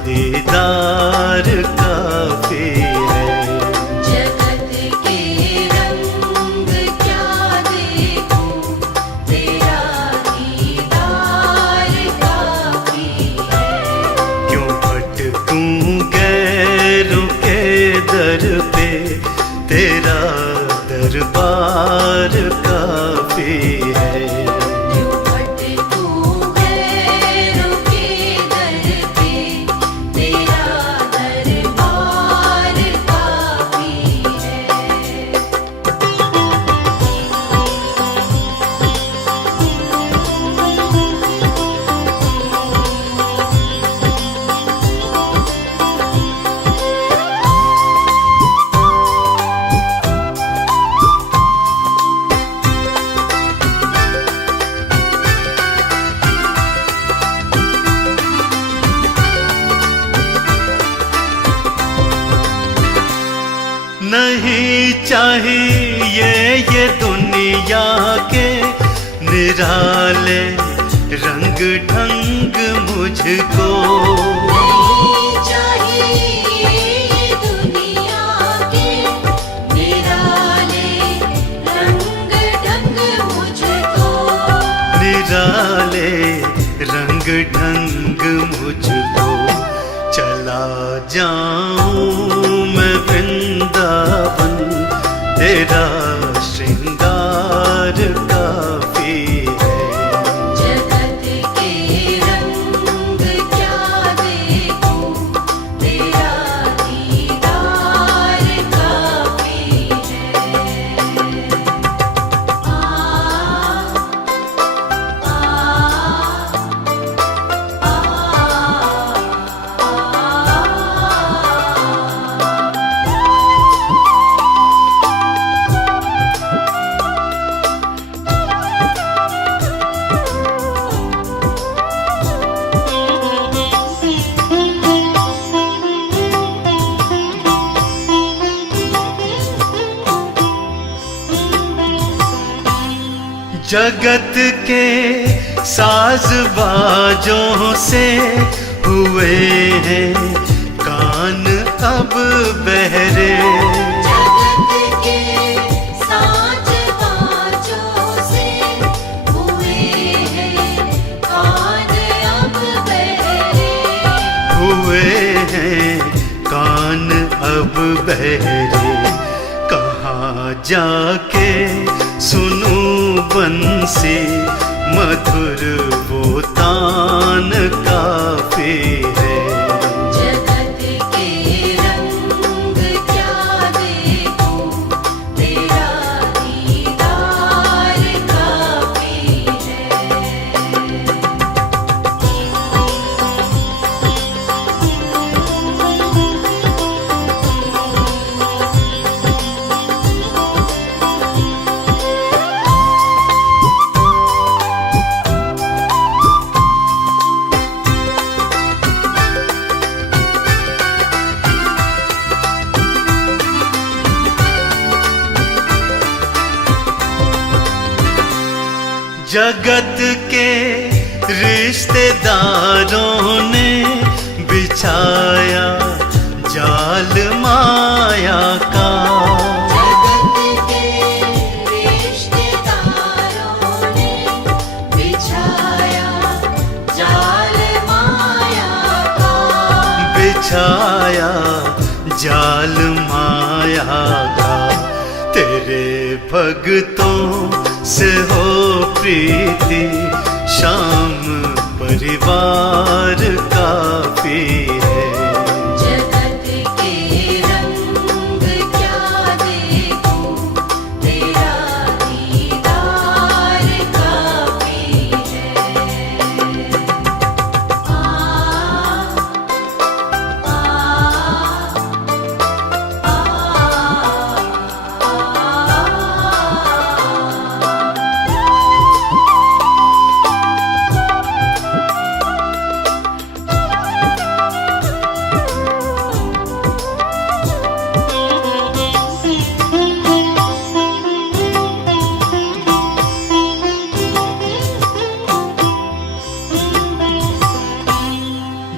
दीदार काफी है। जगत के रंग क्या देखूं, तेरा दीदार काफी है। क्यों भटकूं गैरों के दर पे, तेरा दरबार काफी है। क्यों भटकूं गैरों के दर पे, तेरा दरबार काफी है। नहीं चाहिए ये दुनिया के निराले रंग ढंग मुझको। नहीं चाहिए ये दुनिया के निराले रंग ढंग मुझको। निराले रंग ढंग मुझको। चला जाऊं मैं वृंदावन, तेरा श्रृंगार काफी है। जगत के रंग क्या देखूं, तेरा दीदार काफी है। जगत के साज बाजों से हुए हैं कान अब बहरे। जगत के साज बाजों से हुए हैं कान अब बहरे। हुए हैं कान अब बहरे। कहाँ जाके सुनूं बंसी मधुर वो तान काफी है। जगत के रंग क्या देखूं तेरा दीदार काफी है। जगत के रिश्तेदारों ने बिछाया जाल माया का। जगत के रिश्तेदारों ने बिछाया जाल माया का। बिछाया जाल माया का। तेरे भगतों से हो प्रीति शाम परिवार काफी है। जगत के रंग क्या देखूं तेरा दीदार काफी है।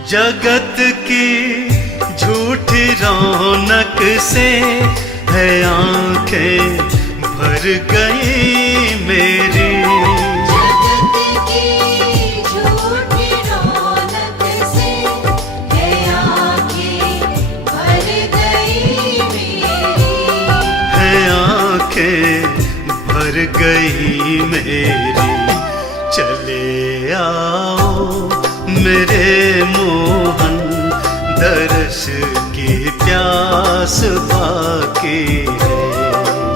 जगत की झूठी रौनक से है आंखें भर गई मेरी। जगत की झूठी रौनक से है आंखें भर गई मेरी। है आंखें भर गई मेरी। चले आओ मेरे मोहन दर्श की प्यास बाकी है।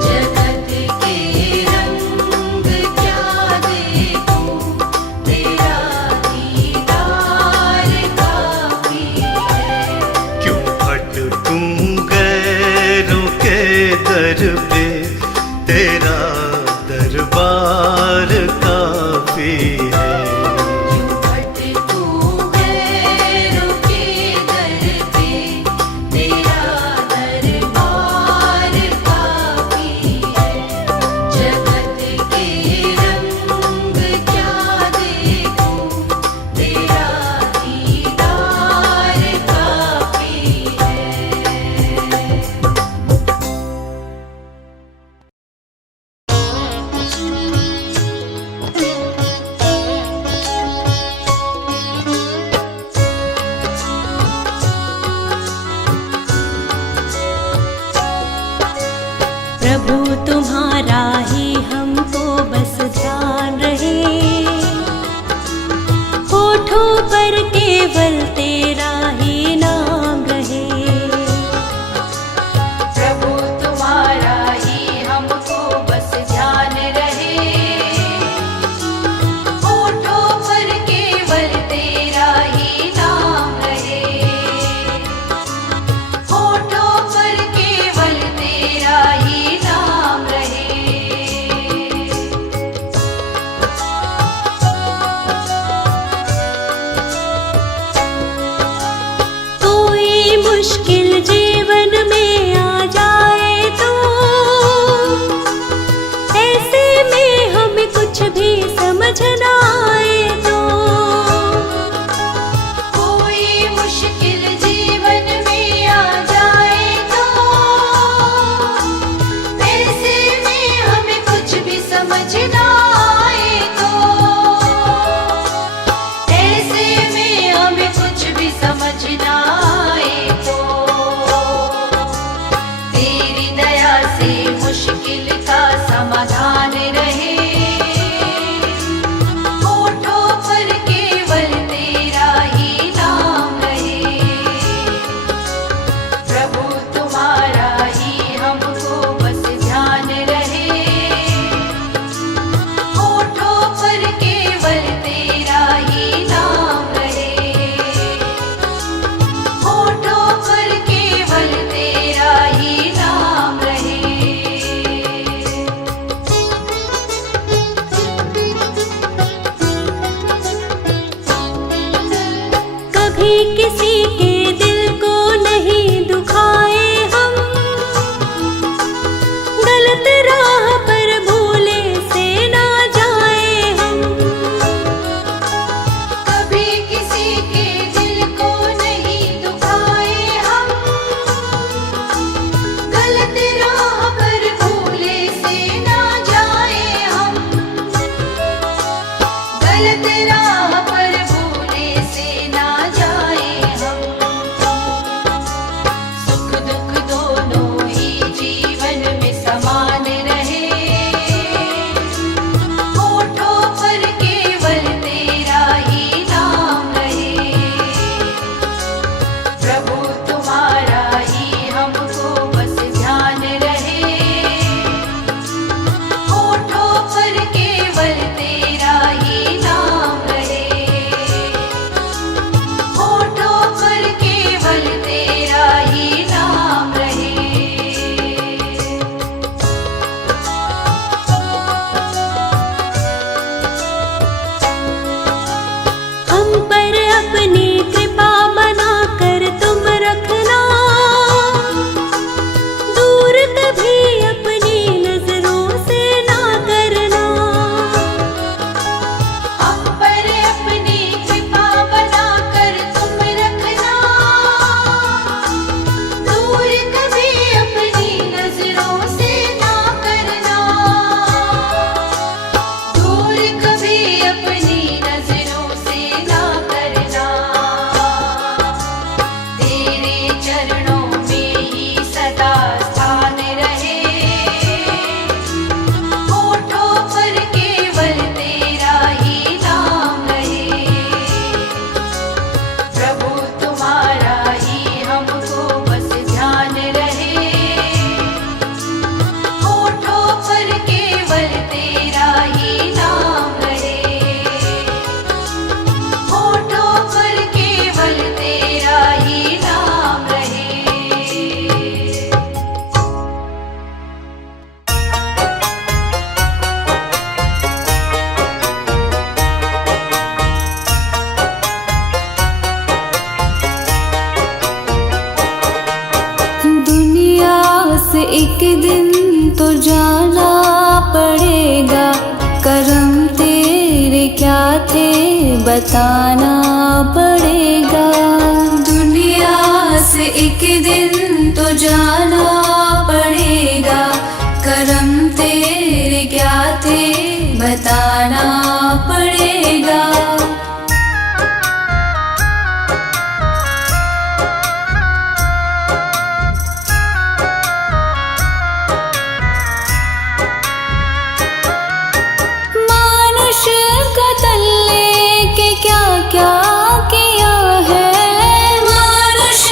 जगत के रंग क्या देखूं तेरा दीदार काफी है। क्यों भटकूं गैरों के दर पे तेरा दरबार काफी है। प्रभु तुम्हारा ही हमको बस ध्यान रहे, होठों पर केवल तेरा ही नाम रहे। प्रभु तुम्हारा ही हमको बस ध्यान रहे, होठों पर केवल तेरा ही नाम रहे। होठों पर केवल तेरा ही नाम रहे। कोई मुश्किल जीवन में आ जाए तो ऐसे में हमें कुछ कभी किसी के दिल को नहीं दुखाए हम, गलत राह पर भूले से ना जाए हम। कभी किसी के दिल को नहीं दुखाए हम, गलत राह पर भूले से ना जाए हम, गलत राह पर भूले से ना जाए हम। सुख दुख दोनों ही जीवन में समान रहे, होठों पर केवल तेरा ही नाम रहे। प्रभु तुम्हारा ही हमको बस ध्यान रहे, होठों पर केवल तेरा ही नाम रहे, होठों पर केवल तेरा ही नाम रहे। हम पर अपनी कृपा बनाकर तुम रखना, दूर कभी अपनी नजरों से ना करना। हम पर अपनी कृपा बनाकर तुम रखना, दूर कभी अपनी नजरों से ना करना, दूर कभी अपनी नजरों से ना करना। तेरे चरणों में ही सदा स्थान रहे, होठों पर केवल तेरा ही नाम रहे। प्रभु तुम्हारा ही हमको बस ध्यान रहे, होठों पर केवल तेरा ही नाम रहे, होठों पर केवल तेरा ही नाम रहे। दुनिया से एक दिन तो जाना पड़ेगा, करम तेरे क्या थे बताना पड़ेगा। दुनिया से एक दिन तो जाना पड़ेगा, करम तेरे क्या थे बताना पड़ेगा। मानुष का तल्ले के क्या क्या किया है, मानुष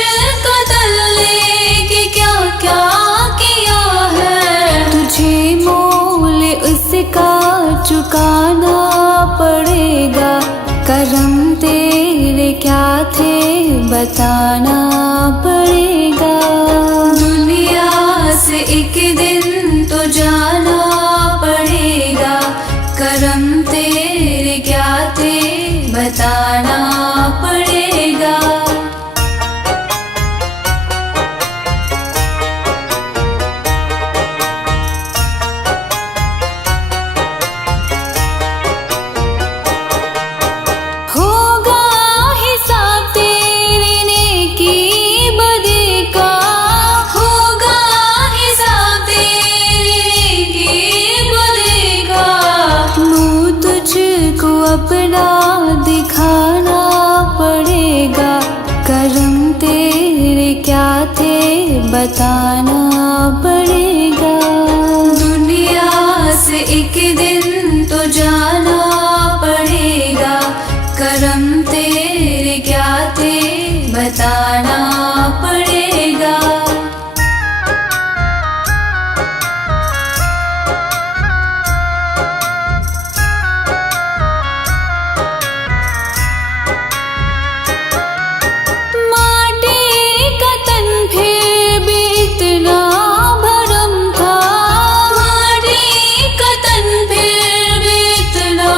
का तल्ले के क्या क्या किया है। तुझे मोल उसका चुकाना पड़ेगा, करम तेरे क्या थे बताना पड़ेगा। दुनिया से एक दिन तो जाना पड़ेगा, करम तेरे क्या थे बताना पड़ेगा। होगा हिसाब तेरे नेकी बदी का, होगा हिसाब तेरे नेकी बदी का। मुँह तुझको अपना दिखाना पड़ेगा, करम तेरे क्या थे बताना पड़ेगा। दुनिया से एक दिन तो जाना पड़ेगा, करम तेरे क्या थे बताना पड़ेगा। माटी का तन फिर भी इतना भरम था, माटी का तन फिर भी इतना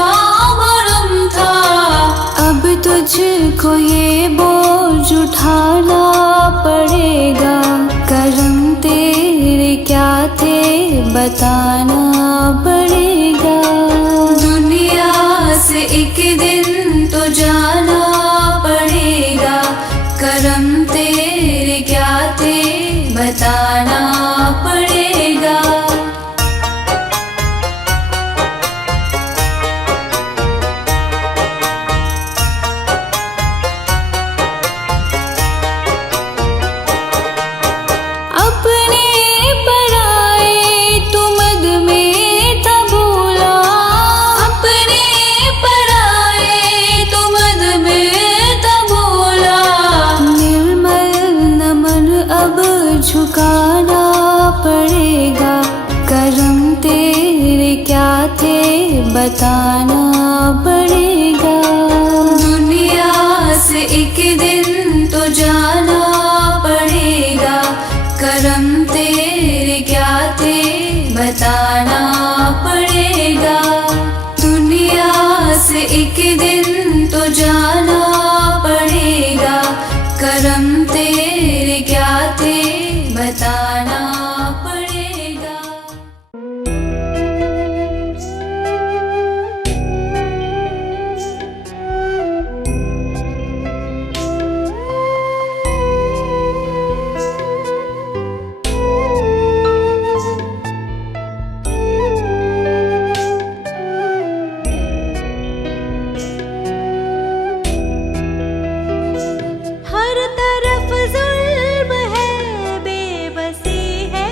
भरम था। अब तुझको ये बोल बताना पड़ेगा। दुनिया से एक दिन तो जाना पड़ेगा, करम तेरे क्या थे बताना पड़ेगा। अपने पराए तू मद में था भूला, अपने पराए तू मद में था भूला। निर्मल नमन अब झुकाना पड़ेगा, करम तेरे क्या थे बताना पड़ेगा। दुनिया से एक दिन तो जाना पड़ेगा, करम तेरे क्या थे बताना पड़ेगा। दुनिया से एक दिन तो जाना पड़ेगा, करम तेरे क्या थे बताना पड़ेगा। हर तरफ जुल्म है, बेबसी है,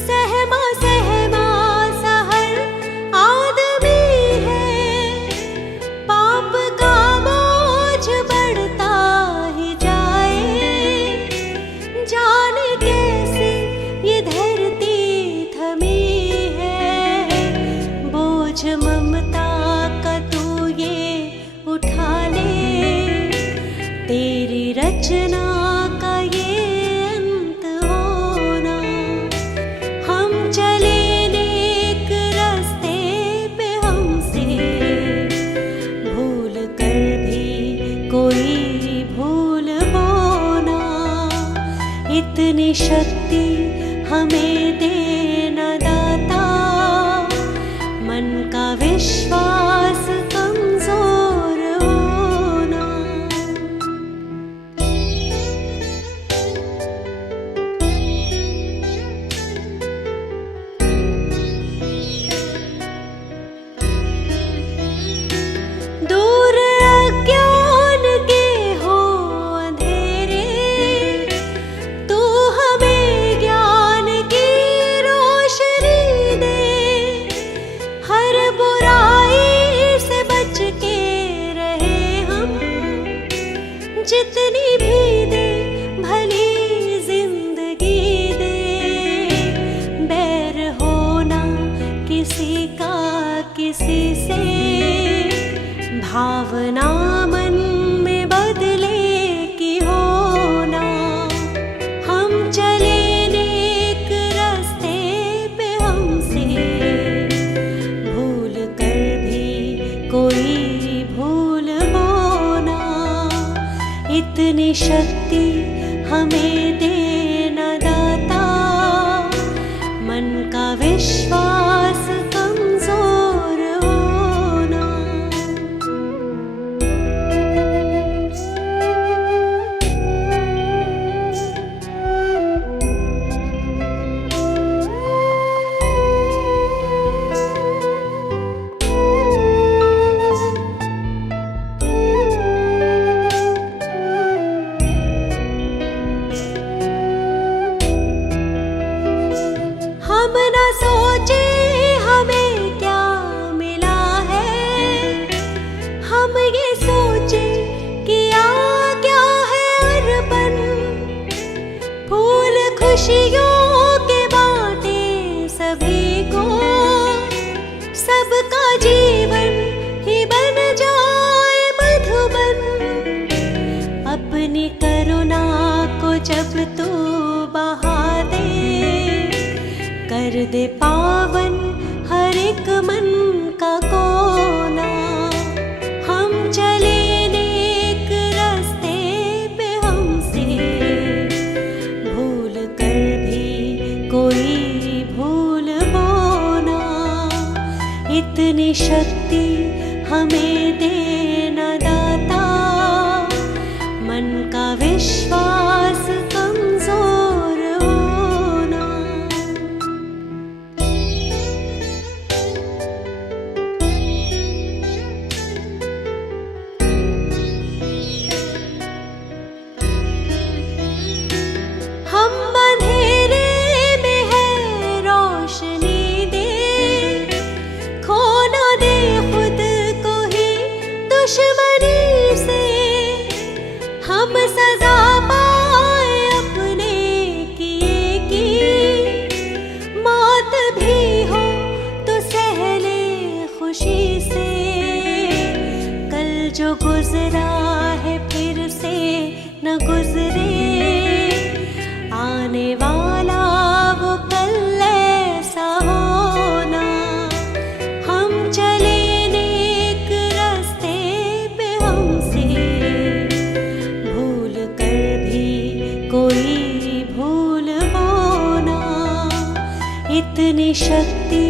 सहमा सहमा सा हर आदमी है। पाप का बोझ बढ़ता ही जाए, जाने कैसे ये धरती थमी है। बोझ ममता का तू ये उठा ले, तेरी रचना का ये अंत होना। हम चले नेक रास्ते पे, हमसे भूल कर भी कोई भूल होना। इतनी शक्ति हमें देना दाता, मन का विश्वास कमजोर होना। दूर अज्ञान के हो अंधेरे, तू हमें ज्ञान की रोशनी दे। हर बुराई से बच के रहे हम, जितनी भी दे भली जिंदगी दे। बैर होना किसी का किसी से, भावना मन में बदले की होना। हम चले नेक रास्ते पे, हमसे भूल कर भी कोई भूल होना। इतनी शक्ति हमें देना दाता, मन का विश्वास कमजोर होना। हम न सोचे हमें क्या मिला है, हम ये सोचे किया क्या है अर्पण। फूल खुशियों के बांटे सभी को, सबका जीवन ही बन जाए मधुबन। अपनी करुणा को जब तू बहा दे, कर दे पावन हर एक मन का कोना। हम चले नेक रास्ते पे, हमसे भूल कर भी कोई भूल न गुजरे, आने वाला वो कल ऐसा होना। हम चले नेक रास्ते पे, हमसे भूल कर भी कोई भूल होना। इतनी शक्ति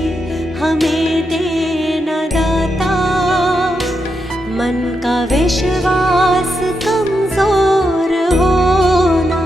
हमें देना दाता, मन का विश्वास कमजोर होना।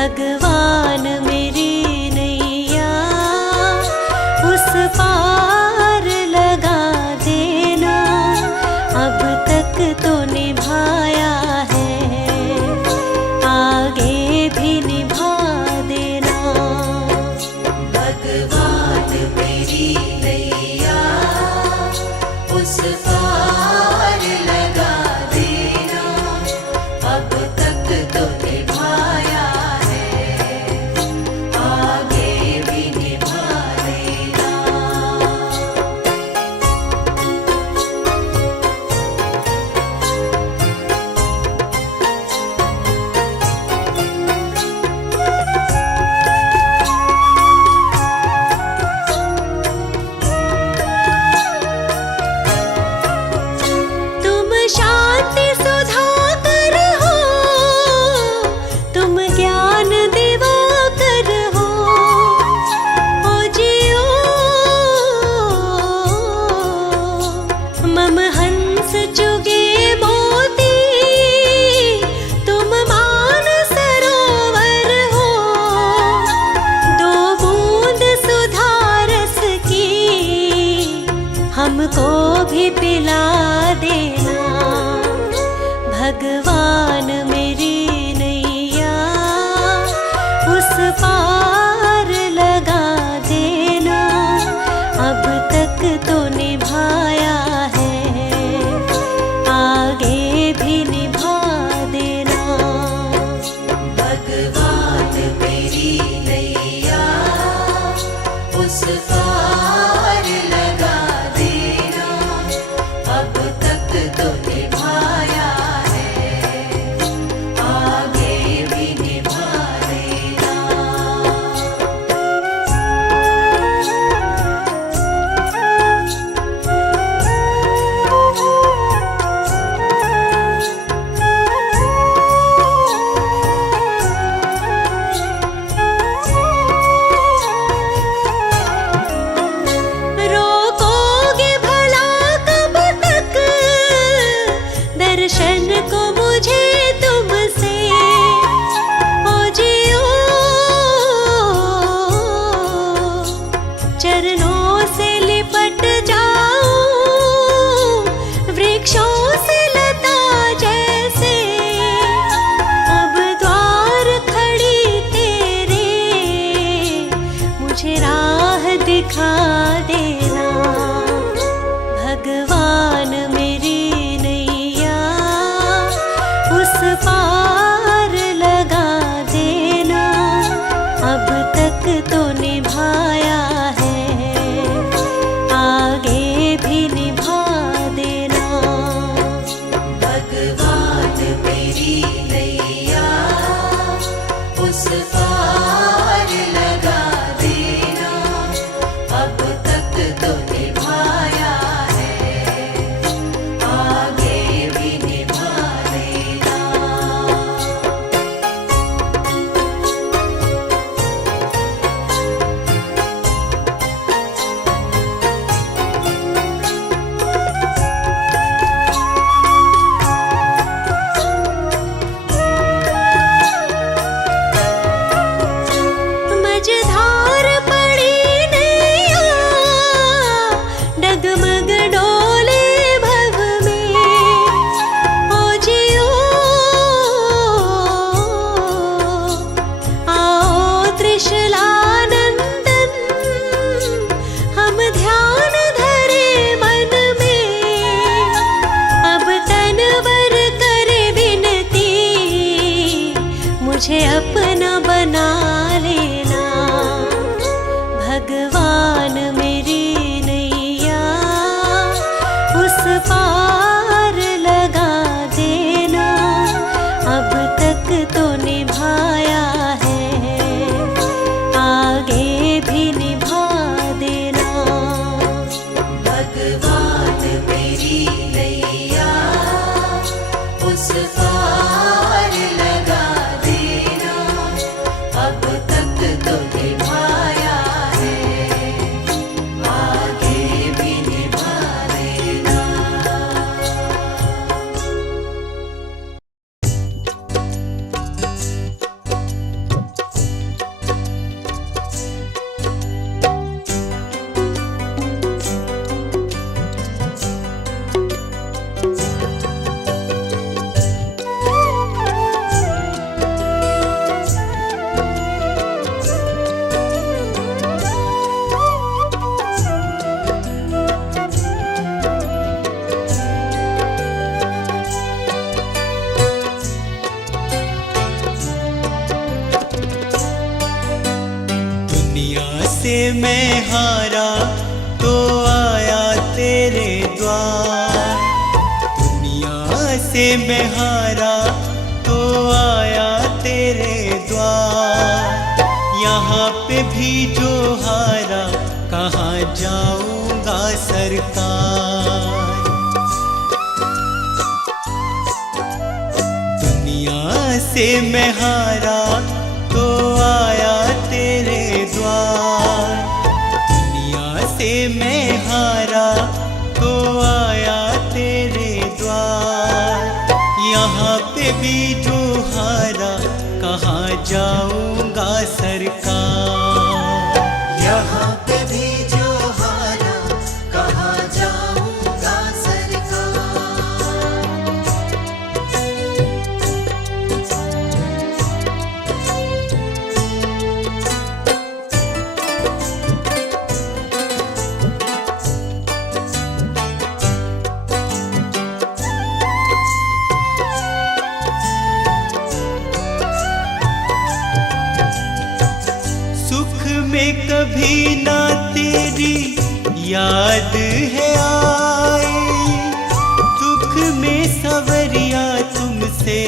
भगवान मेरी नैया उस पार लगा देना, अब तक तो निभाया है, आगे भी निभा देना। भगवान मेरी नैया उस पार लगा देना, अब तक तो निभाया है, आगे भी निभा देना। तुम शांति सुधाकर हो, तुम ज्ञान दिवाकर हो, ओ जियो मम हंस चुगे मोती, तुम मान सरोवर हो, दो बूंद सुधा रस की हमको भी पिला देना। भगवान मेरी नैया उस पार लगा देना, अब तक तो निभाया है, आगे भी निभा देना। भगवान मेरी नैया उस पार लगा देना, अब तक तो निभाया है, आगे भी निभा देना। रोकोगे भला कब तक दर्शन को मुझे तुमसे, ओ जियो चरणों से लिपट जाऊं, वृक्षों से लता जैसे, अब द्वार खड़ी तेरे, मुझे राह दिखा देना। भगवान मेरी नैया उस पार लगा देना, अब तक तो निभाया है, आगे भी निभा देना। भगवान मेरी नैया उस पार लगा देना, अब तक तो निभाया है, आगे भी निभा देना। मझधार पड़ी नैया डगमग डोले भव में, ओ जियो आओ त्रिशलानंदन, हम ध्यान धरे मन में, अब तनवर करे विनती, मुझे अपना बना लेना। भगवान मेरी नैया उस पार लगा देना, अब तक तो निभाया है, आगे भी निभा देना। भगवान मेरी नैया उस पार लगा देना, अब तक तो निभाया है, से मैं हारा तो आया तेरे द्वार, दुनिया से मैं हारा तो आया तेरे द्वार। यहाँ पे भी जो हारा कहाँ जाऊंगा सरकार। दुनिया से मैं हारा तो आया तेरे द्वार, दुनिया से मैं हारा तो आया तेरे द्वार। यहाँ पे भी जो हारा कहाँ जाऊंगा सरकार। यहाँ पे भी जो हारा कहाँ जाऊंगा सरकार। सुख में कभी ना तेरी याद है आई, दुख में सवरिया तुमसे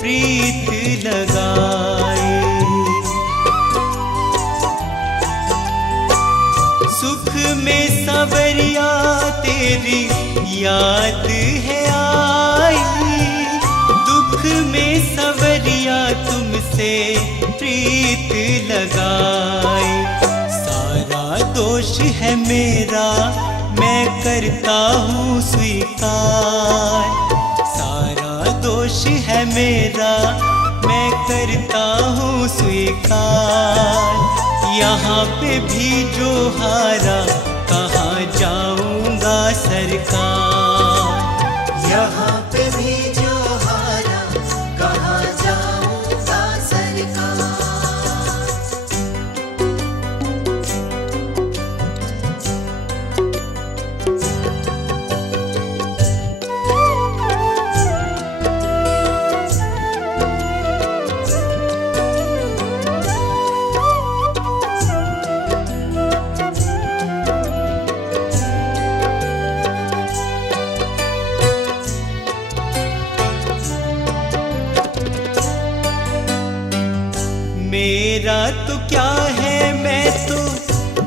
प्रीत लगाए। सुख में सवरिया तेरी याद है आई, दुख में सवरिया तुमसे प्रीत लगाए। सारा दोष है मेरा मैं करता हूँ स्वीकार, सारा दोष है मेरा मैं करता हूँ स्वीकार। यहाँ पे भी जो हारा कहाँ जाऊंगा सरकार। यहाँ पे भी जो हारा कहाँ जाऊंगा सरकार। मेरा तो क्या है मैं तो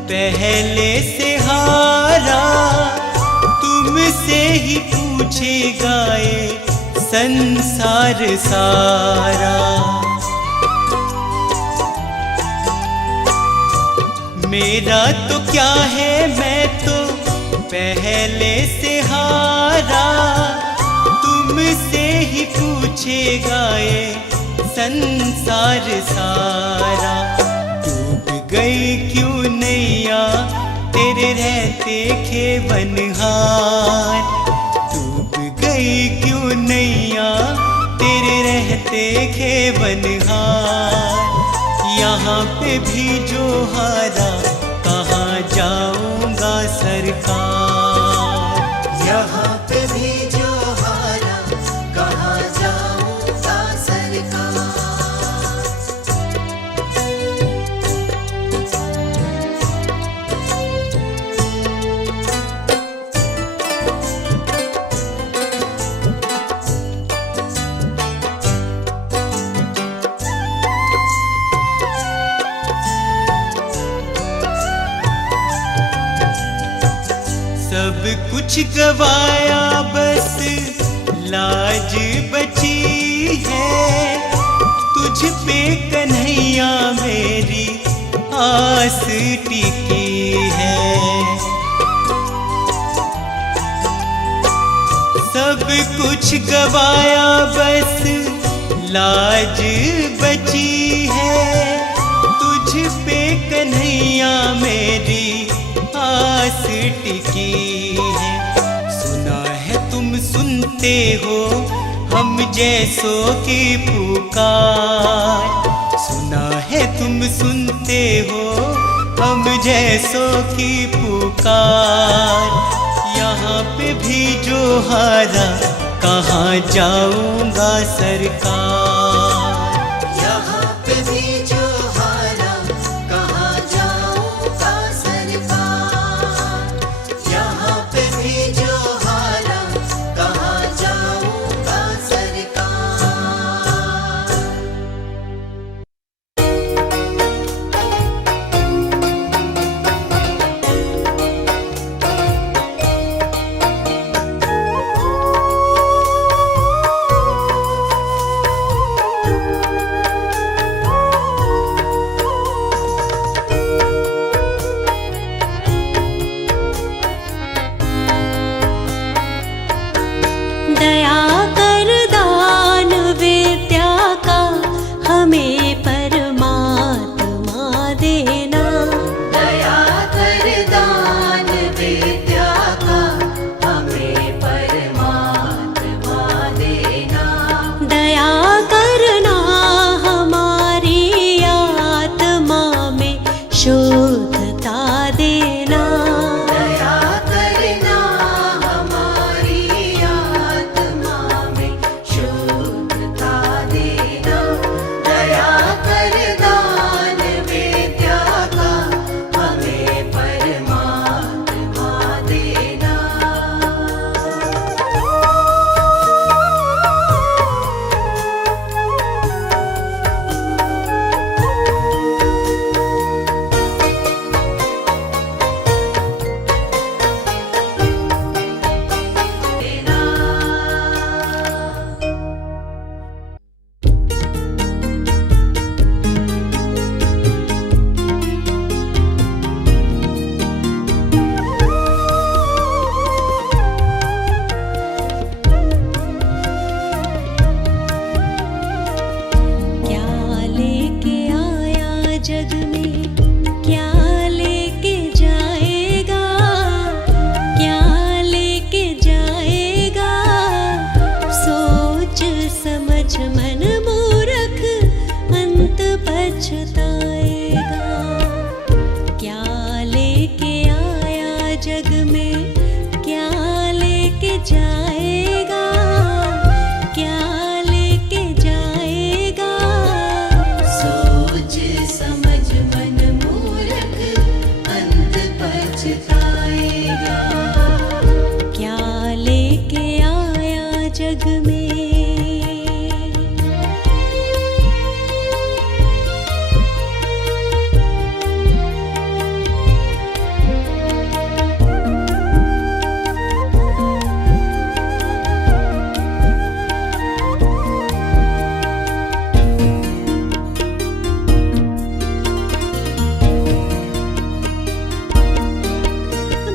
पहले से हारा, तुमसे ही पूछेगा ये संसार सारा। मेरा तो क्या है मैं तो पहले से हारा, तुमसे ही पूछेगा ये संसार सारा। डूब गई क्यों नैया तेरे रहते खेवनहार, डूब गई क्यों नैया तेरे रहते खेवनहार। यहाँ पे भी जो हारा कहाँ जाऊंगा सरकार। यहाँ पे भी जो हारा कहाँ जाऊंगा सरकार। सब कुछ गवाया बस लाज बची है, तुझ पे कन्हैया मेरी आस टिकी है। सब कुछ गवाया बस लाज बची है, तुझ पे कन्हैया मेरी आस टिकी है। सुना है तुम सुनते हो हम जैसों की पुकार, सुना है तुम सुनते हो हम जैसों की पुकार। यहाँ पे भी जो हारा कहाँ जाऊंगा सरकार। यहाँ पे भी जो हारा कहाँ जाऊंगा पछताएगा। क्या लेके आया जग में, क्या लेके जाएगा, क्या लेके जाएगा। सोच समझ मन मूर्ख अंत पछताएगा। क्या लेके आया जग में।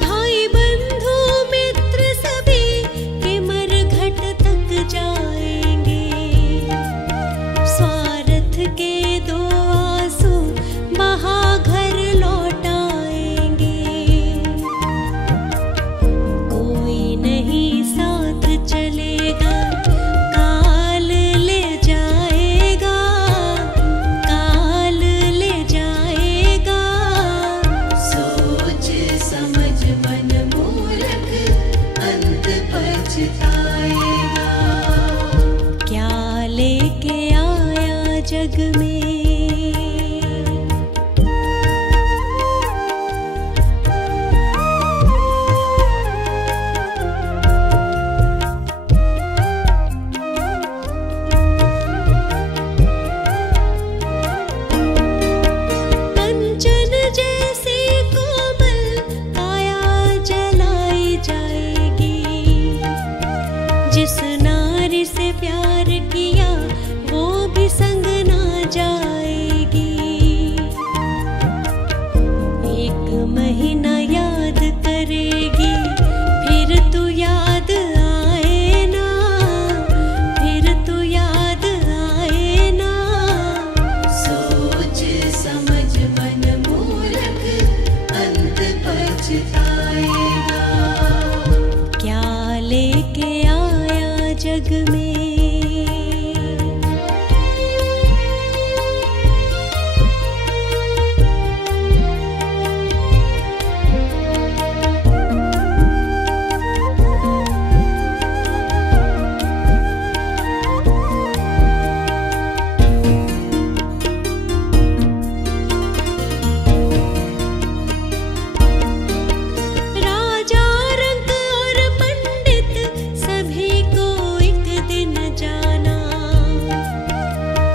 भाई बंधु मित्र सभी के मरघट तक जाएंगे। स्वार्थ के दो आंसू बहा घर लौटाएंगे। कोई नहीं साथ चलेगा, काल ले जाएगा, काल ले जाएगा। सोच समझ मन मूर्ख अंत पछताएगा। क्या लेके आया जग में। कंचन जैसी कोमल काया जलाई जाएगी। जिस नारी से प्यार किया वो भी संग ना जाएगी। एक महीना याद करेगी, फिर तू याद आए ना, फिर तू याद आए ना। सोच समझ मन मूर्ख अंत पछताएगा। क्या लेके आया जग में। राजा रंक और पंडित सभी को एक दिन जाना।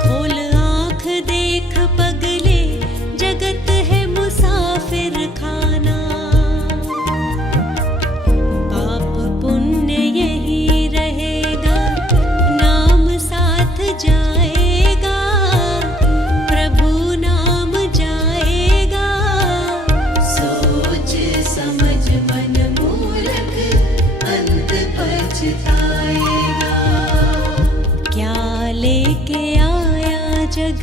खोल आँख देख पगले, जगत है मुसाफिर खाना। पाप पुण्य यही रहेगा, नाम साथ जाएगा, प्रभु नाम जाएगा। सोच समझ मन मूर्ख अंत पछताएगा। क्या लेके आया जग